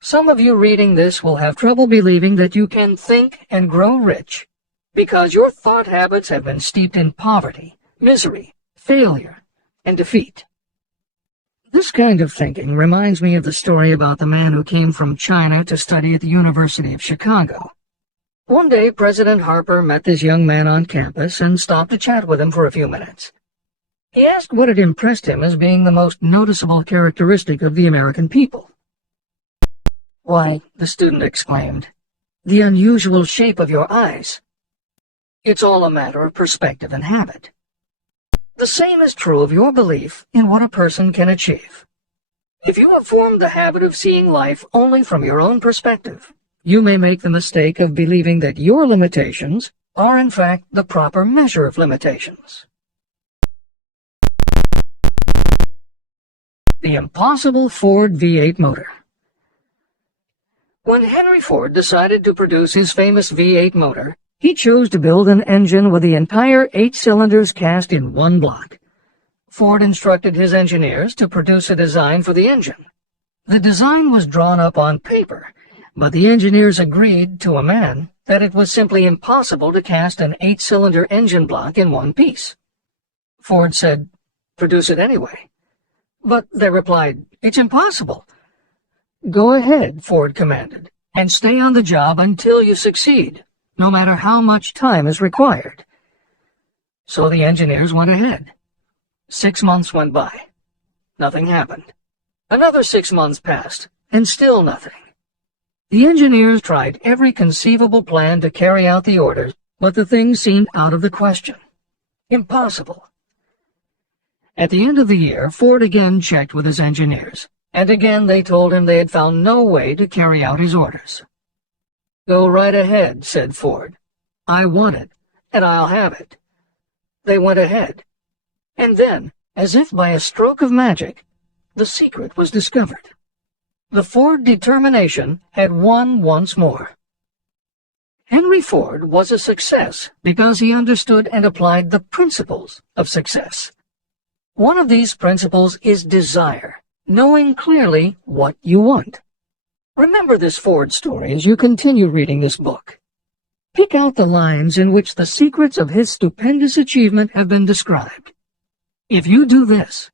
Some of you reading this will have trouble believing that you can think and grow rich because your thought habits have been steeped in poverty, misery, failure, and defeat. This kind of thinking reminds me of the story about the man who came from China to study at the University of Chicago. One day, President Harper met this young man on campus and stopped to chat with him for a few minutes. He asked what had impressed him as being the most noticeable characteristic of the American people. "Why," the student exclaimed, "the unusual shape of your eyes. It's all a matter of perspective and habit. The same is true of your belief in what a person can achieve. If you have formed the habit of seeing life only from your own perspective, you may make the mistake of believing that your limitations are in fact the proper measure of limitations. The impossible Ford V8 motor. When Henry Ford decided to produce his famous V8 motor, he chose to build an engine with the entire 8 cylinders cast in one block. Ford instructed his engineers to produce a design for the engine. The design was drawn up on paper, but the engineers agreed to a man that it was simply impossible to cast an 8-cylinder engine block in one piece. Ford said, "Produce it anyway." But they replied, "It's impossible." "Go ahead," Ford commanded, "and stay on the job until you succeed, no matter how much time is required." So the engineers went ahead. 6 months went by. Nothing happened. Another 6 months passed, and still nothing. The engineers tried every conceivable plan to carry out the orders, but the thing seemed out of the question. Impossible. At the end of the year, Ford again checked with his engineers, and again they told him they had found no way to carry out his orders. "Go right ahead," said Ford. "I want it, and I'll have it." They went ahead. And then, as if by a stroke of magic, the secret was discovered. The Ford determination had won once more. Henry Ford was a success because he understood and applied the principles of success. One of these principles is desire, knowing clearly what you want. Remember this Ford story as you continue reading this book. Pick out the lines in which the secrets of his stupendous achievement have been described. If you do this,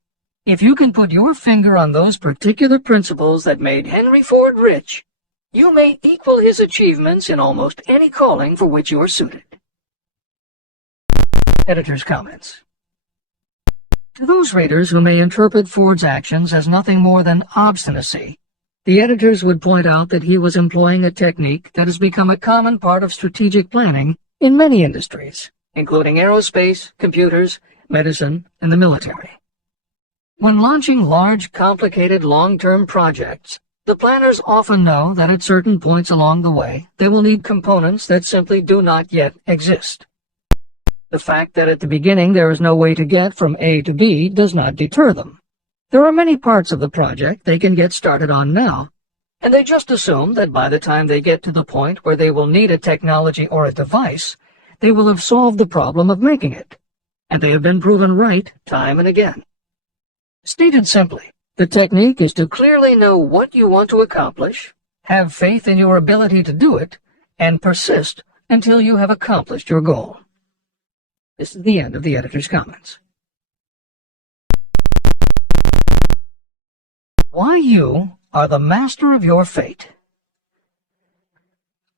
if you can put your finger on those particular principles that made Henry Ford rich, you may equal his achievements in almost any calling for which you are suited. Editor's comments. To those readers who may interpret Ford's actions as nothing more than obstinacy, the editors would point out that he was employing a technique that has become a common part of strategic planning in many industries, including aerospace, computers, medicine, and the military. When launching large, complicated, long-term projects, the planners often know that at certain points along the way, they will need components that simply do not yet exist. The fact that at the beginning there is no way to get from A to B does not deter them. There are many parts of the project they can get started on now, and they just assume that by the time they get to the point where they will need a technology or a device, they will have solved the problem of making it, and they have been proven right time and again. Stated simply, the technique is to clearly know what you want to accomplish, have faith in your ability to do it, and persist until you have accomplished your goal. This is the end of the editor's comments. Why you are the master of your fate.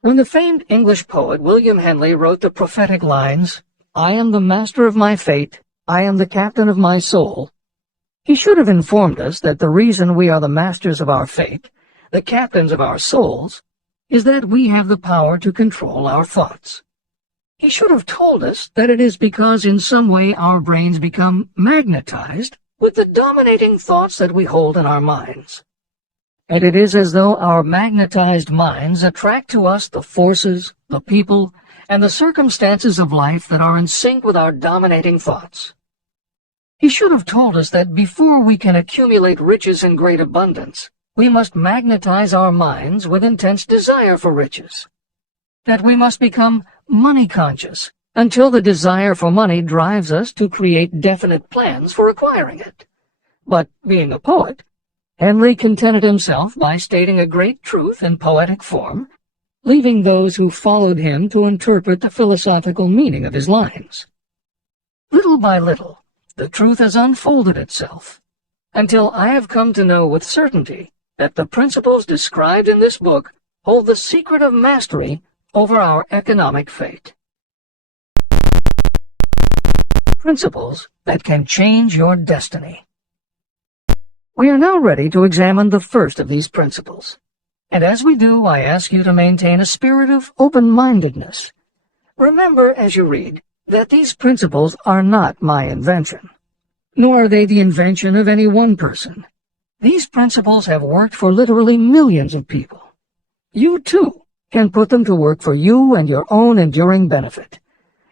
When the famed English poet William Henley wrote the prophetic lines, "I am the master of my fate, I am the captain of my soul," he should have informed us that the reason we are the masters of our fate, the captains of our souls, is that we have the power to control our thoughts. He should have told us that it is because in some way our brains become magnetized with the dominating thoughts that we hold in our minds. And it is as though our magnetized minds attract to us the forces, the people, and the circumstances of life that are in sync with our dominating thoughts. He should have told us that before we can accumulate riches in great abundance, we must magnetize our minds with intense desire for riches. That we must become money-conscious until the desire for money drives us to create definite plans for acquiring it. But, being a poet, Henley contented himself by stating a great truth in poetic form, leaving those who followed him to interpret the philosophical meaning of his lines. Little by little, the truth has unfolded itself, until I have come to know with certainty that the principles described in this book hold the secret of mastery over our economic fate. Principles that can change your destiny. We are now ready to examine the first of these principles, and as we do, I ask you to maintain a spirit of open-mindedness. Remember as you read that these principles are not my invention, nor are they the invention of any one person. These principles have worked for literally millions of people. You, too, can put them to work for you and your own enduring benefit.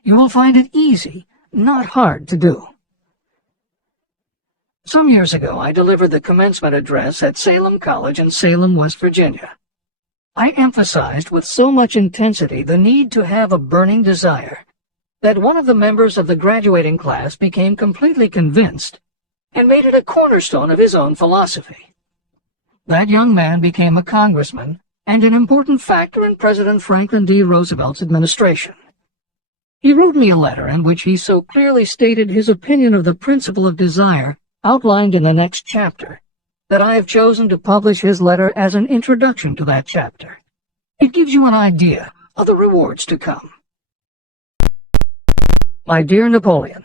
You will find it easy, not hard to do. Some years ago, I delivered the commencement address at Salem College in Salem, West Virginia. I emphasized with so much intensity the need to have a burning desire that one of the members of the graduating class became completely convinced and made it a cornerstone of his own philosophy. That young man became a congressman and an important factor in President Franklin D. Roosevelt's administration. He wrote me a letter in which he so clearly stated his opinion of the principle of desire outlined in the next chapter that I have chosen to publish his letter as an introduction to that chapter. It gives you an idea of the rewards to come. My dear Napoleon,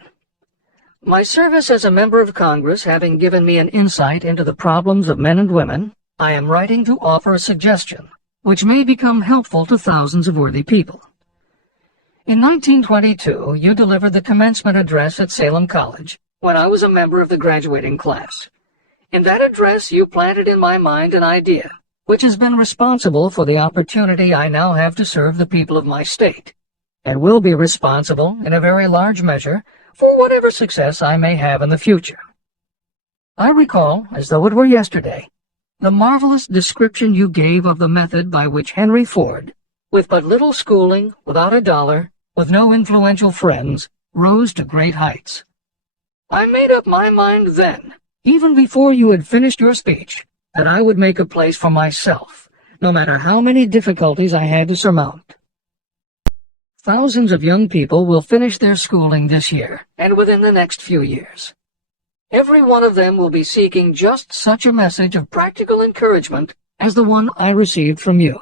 my service as a member of Congress having given me an insight into the problems of men and women, I am writing to offer a suggestion which may become helpful to thousands of worthy people. In 1922, you delivered the commencement address at Salem College when I was a member of the graduating class. In that address, you planted in my mind an idea which has been responsible for the opportunity I now have to serve the people of my state, and will be responsible in a very large measure for whatever success I may have in the future. I recall, as though it were yesterday, the marvelous description you gave of the method by which Henry Ford, with but little schooling, without a dollar, with no influential friends, rose to great heights. I made up my mind then, even before you had finished your speech, that I would make a place for myself, no matter how many difficulties I had to surmount. Thousands of young people will finish their schooling this year and within the next few years. Every one of them will be seeking just such a message of practical encouragement as the one I received from you.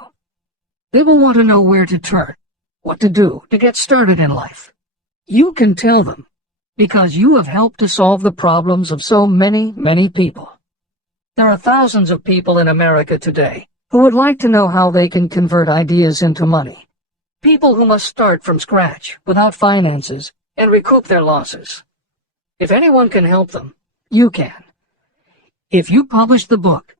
They will want to know where to turn, what to do to get started in life. You can tell them, because you have helped to solve the problems of so many, many people. There are thousands of people in America today who would like to know how they can convert ideas into money. People who must start from scratch, without finances, and recoup their losses. If anyone can help them, you can. If you publish the book,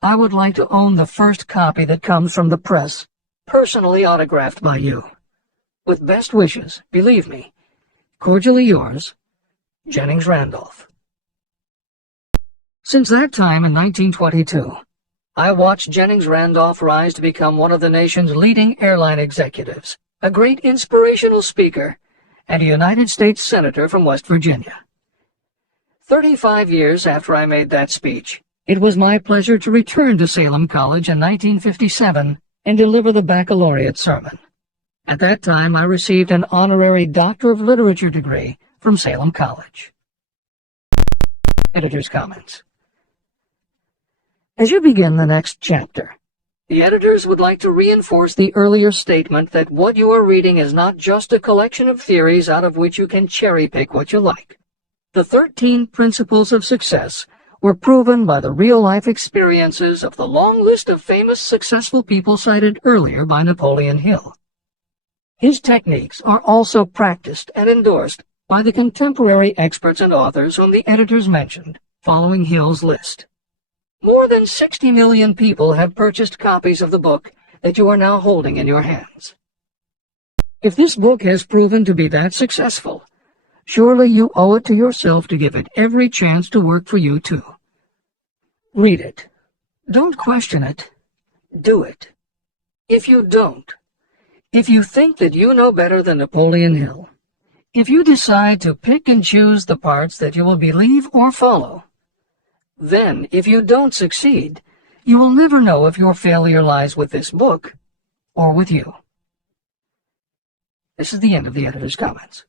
I would like to own the first copy that comes from the press, personally autographed by you. With best wishes, believe me, cordially yours, Jennings Randolph. Since that time in 1922, I watched Jennings Randolph rise to become one of the nation's leading airline executives, a great inspirational speaker, and a United States Senator from West Virginia. 35 years after I made that speech, it was my pleasure to return to Salem College in 1957 and deliver the baccalaureate sermon. At that time, I received an honorary Doctor of Literature degree from Salem College. Editor's comments. As you begin the next chapter, the editors would like to reinforce the earlier statement that what you are reading is not just a collection of theories out of which you can cherry-pick what you like. The 13 principles of success were proven by the real-life experiences of the long list of famous successful people cited earlier by Napoleon Hill. His techniques are also practiced and endorsed by the contemporary experts and authors whom the editors mentioned, following Hill's list. More than 60 million people have purchased copies of the book that you are now holding in your hands. If this book has proven to be that successful, surely you owe it to yourself to give it every chance to work for you too. Read it. Don't question it. Do it. If you don't, if you think that you know better than Napoleon Hill, if you decide to pick and choose the parts that you will believe or follow, then, if you don't succeed, you will never know if your failure lies with this book or with you. This is the end of the editor's comments.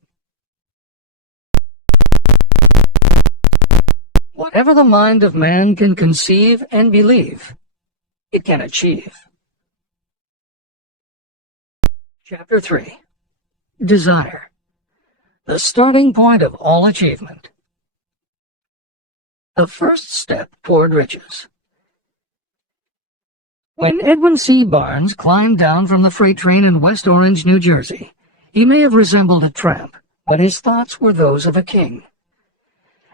Whatever the mind of man can conceive and believe, it can achieve. Chapter 3. Desire. The starting point of all achievement. The first step toward riches. When Edwin C. Barnes climbed down from the freight train in West Orange, New Jersey, he may have resembled a tramp, but his thoughts were those of a king.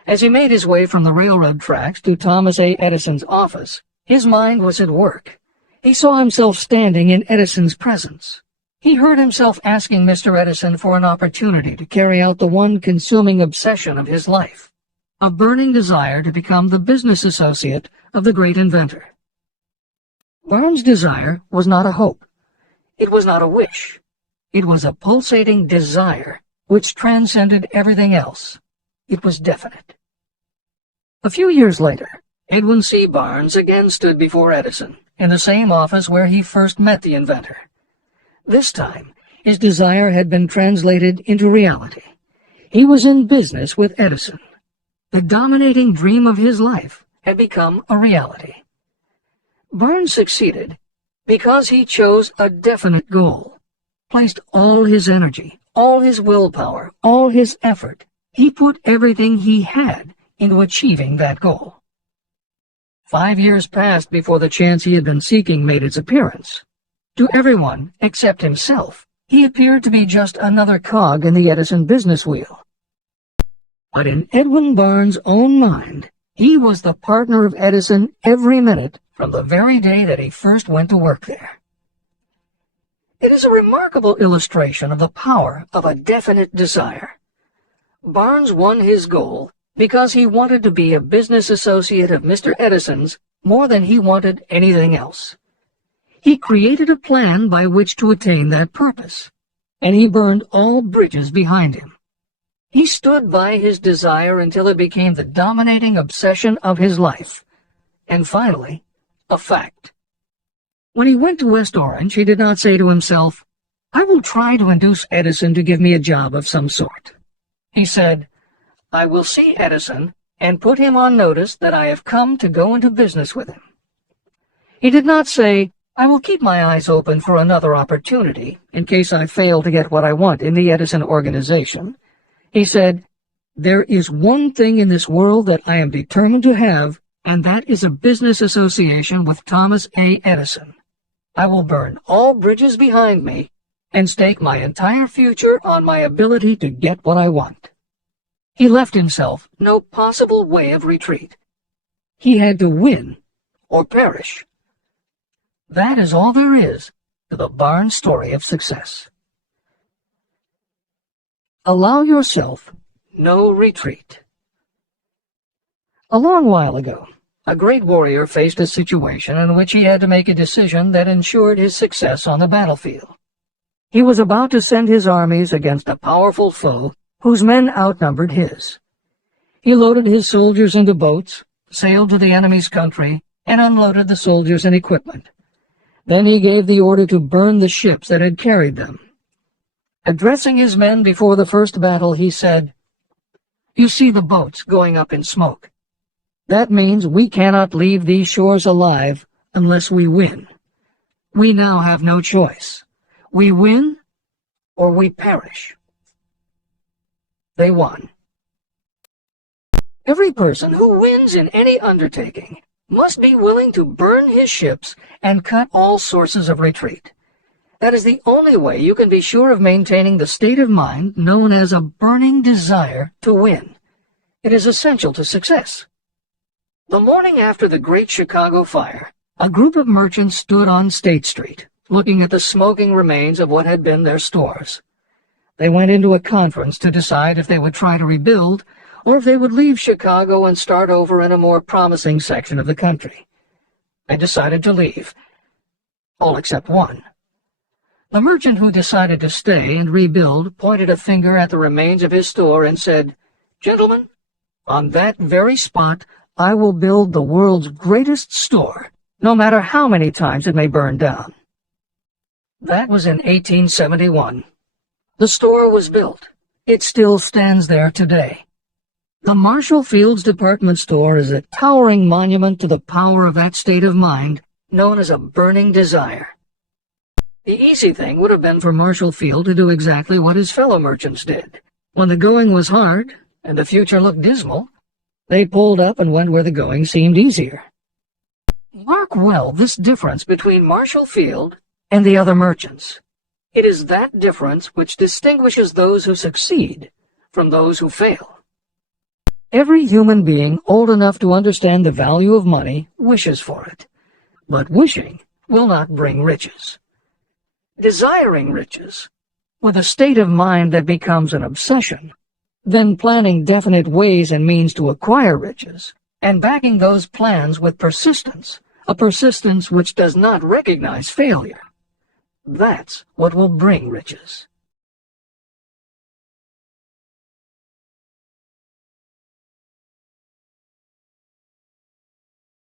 As he made his way from the railroad tracks to Thomas A. Edison's office, his mind was at work. He saw himself standing in Edison's presence. He heard himself asking Mr. Edison for an opportunity to carry out the one consuming obsession of his life, a burning desire to become the business associate of the great inventor. Barnes' desire was not a hope. It was not a wish. It was a pulsating desire which transcended everything else. It was definite. A few years later, Edwin C. Barnes again stood before Edison in the same office where he first met the inventor. This time, his desire had been translated into reality. He was in business with Edison. The dominating dream of his life had become a reality. Barnes succeeded because he chose a definite goal, placed all his energy, all his willpower, all his effort. He put everything he had into achieving that goal. 5 years passed before the chance he had been seeking made its appearance. To everyone except himself, he appeared to be just another cog in the Edison business wheel. But in Edwin Barnes' own mind, he was the partner of Edison every minute from the very day that he first went to work there. It is a remarkable illustration of the power of a definite desire. Barnes won his goal because he wanted to be a business associate of Mr. Edison's more than he wanted anything else. He created a plan by which to attain that purpose, and he burned all bridges behind him. He stood by his desire until it became the dominating obsession of his life, and finally, a fact. When he went to West Orange, he did not say to himself, "I will try to induce Edison to give me a job of some sort." He said, "I will see Edison and put him on notice that I have come to go into business with him." He did not say, "I will keep my eyes open for another opportunity in case I fail to get what I want in the Edison organization." He said, "There is one thing in this world that I am determined to have, and that is a business association with Thomas A. Edison. I will burn all bridges behind me and stake my entire future on my ability to get what I want." He left himself no possible way of retreat. He had to win or perish. That is all there is to the Barnes story of success. Allow yourself no retreat. A long while ago, a great warrior faced a situation in which he had to make a decision that ensured his success on the battlefield. He was about to send his armies against a powerful foe whose men outnumbered his. He loaded his soldiers into boats, sailed to the enemy's country, and unloaded the soldiers and equipment. Then he gave the order to burn the ships that had carried them. Addressing his men before the first battle, he said, "You see the boats going up in smoke. That means we cannot leave these shores alive unless we win. We now have no choice. We win or we perish." They won. Every person who wins in any undertaking must be willing to burn his ships and cut all sources of retreat. That is the only way you can be sure of maintaining the state of mind known as a burning desire to win. It is essential to success. The morning after the Great Chicago Fire, a group of merchants stood on State Street, looking at the smoking remains of what had been their stores. They went into a conference to decide if they would try to rebuild or if they would leave Chicago and start over in a more promising section of the country. They decided to leave, all except one. The merchant who decided to stay and rebuild pointed a finger at the remains of his store and said, "Gentlemen, on that very spot I will build the world's greatest store, no matter how many times it may burn down." That was in 1871. The store was built. It still stands there today. The Marshall Fields department store is a towering monument to the power of that state of mind known as a burning desire. The easy thing would have been for Marshall Field to do exactly what his fellow merchants did. When the going was hard and the future looked dismal, they pulled up and went where the going seemed easier. Mark well this difference between Marshall Field and the other merchants. It is that difference which distinguishes those who succeed from those who fail. Every human being old enough to understand the value of money wishes for it, but wishing will not bring riches. Desiring riches, with a state of mind that becomes an obsession, then planning definite ways and means to acquire riches, and backing those plans with persistence, a persistence which does not recognize failure. That's what will bring riches.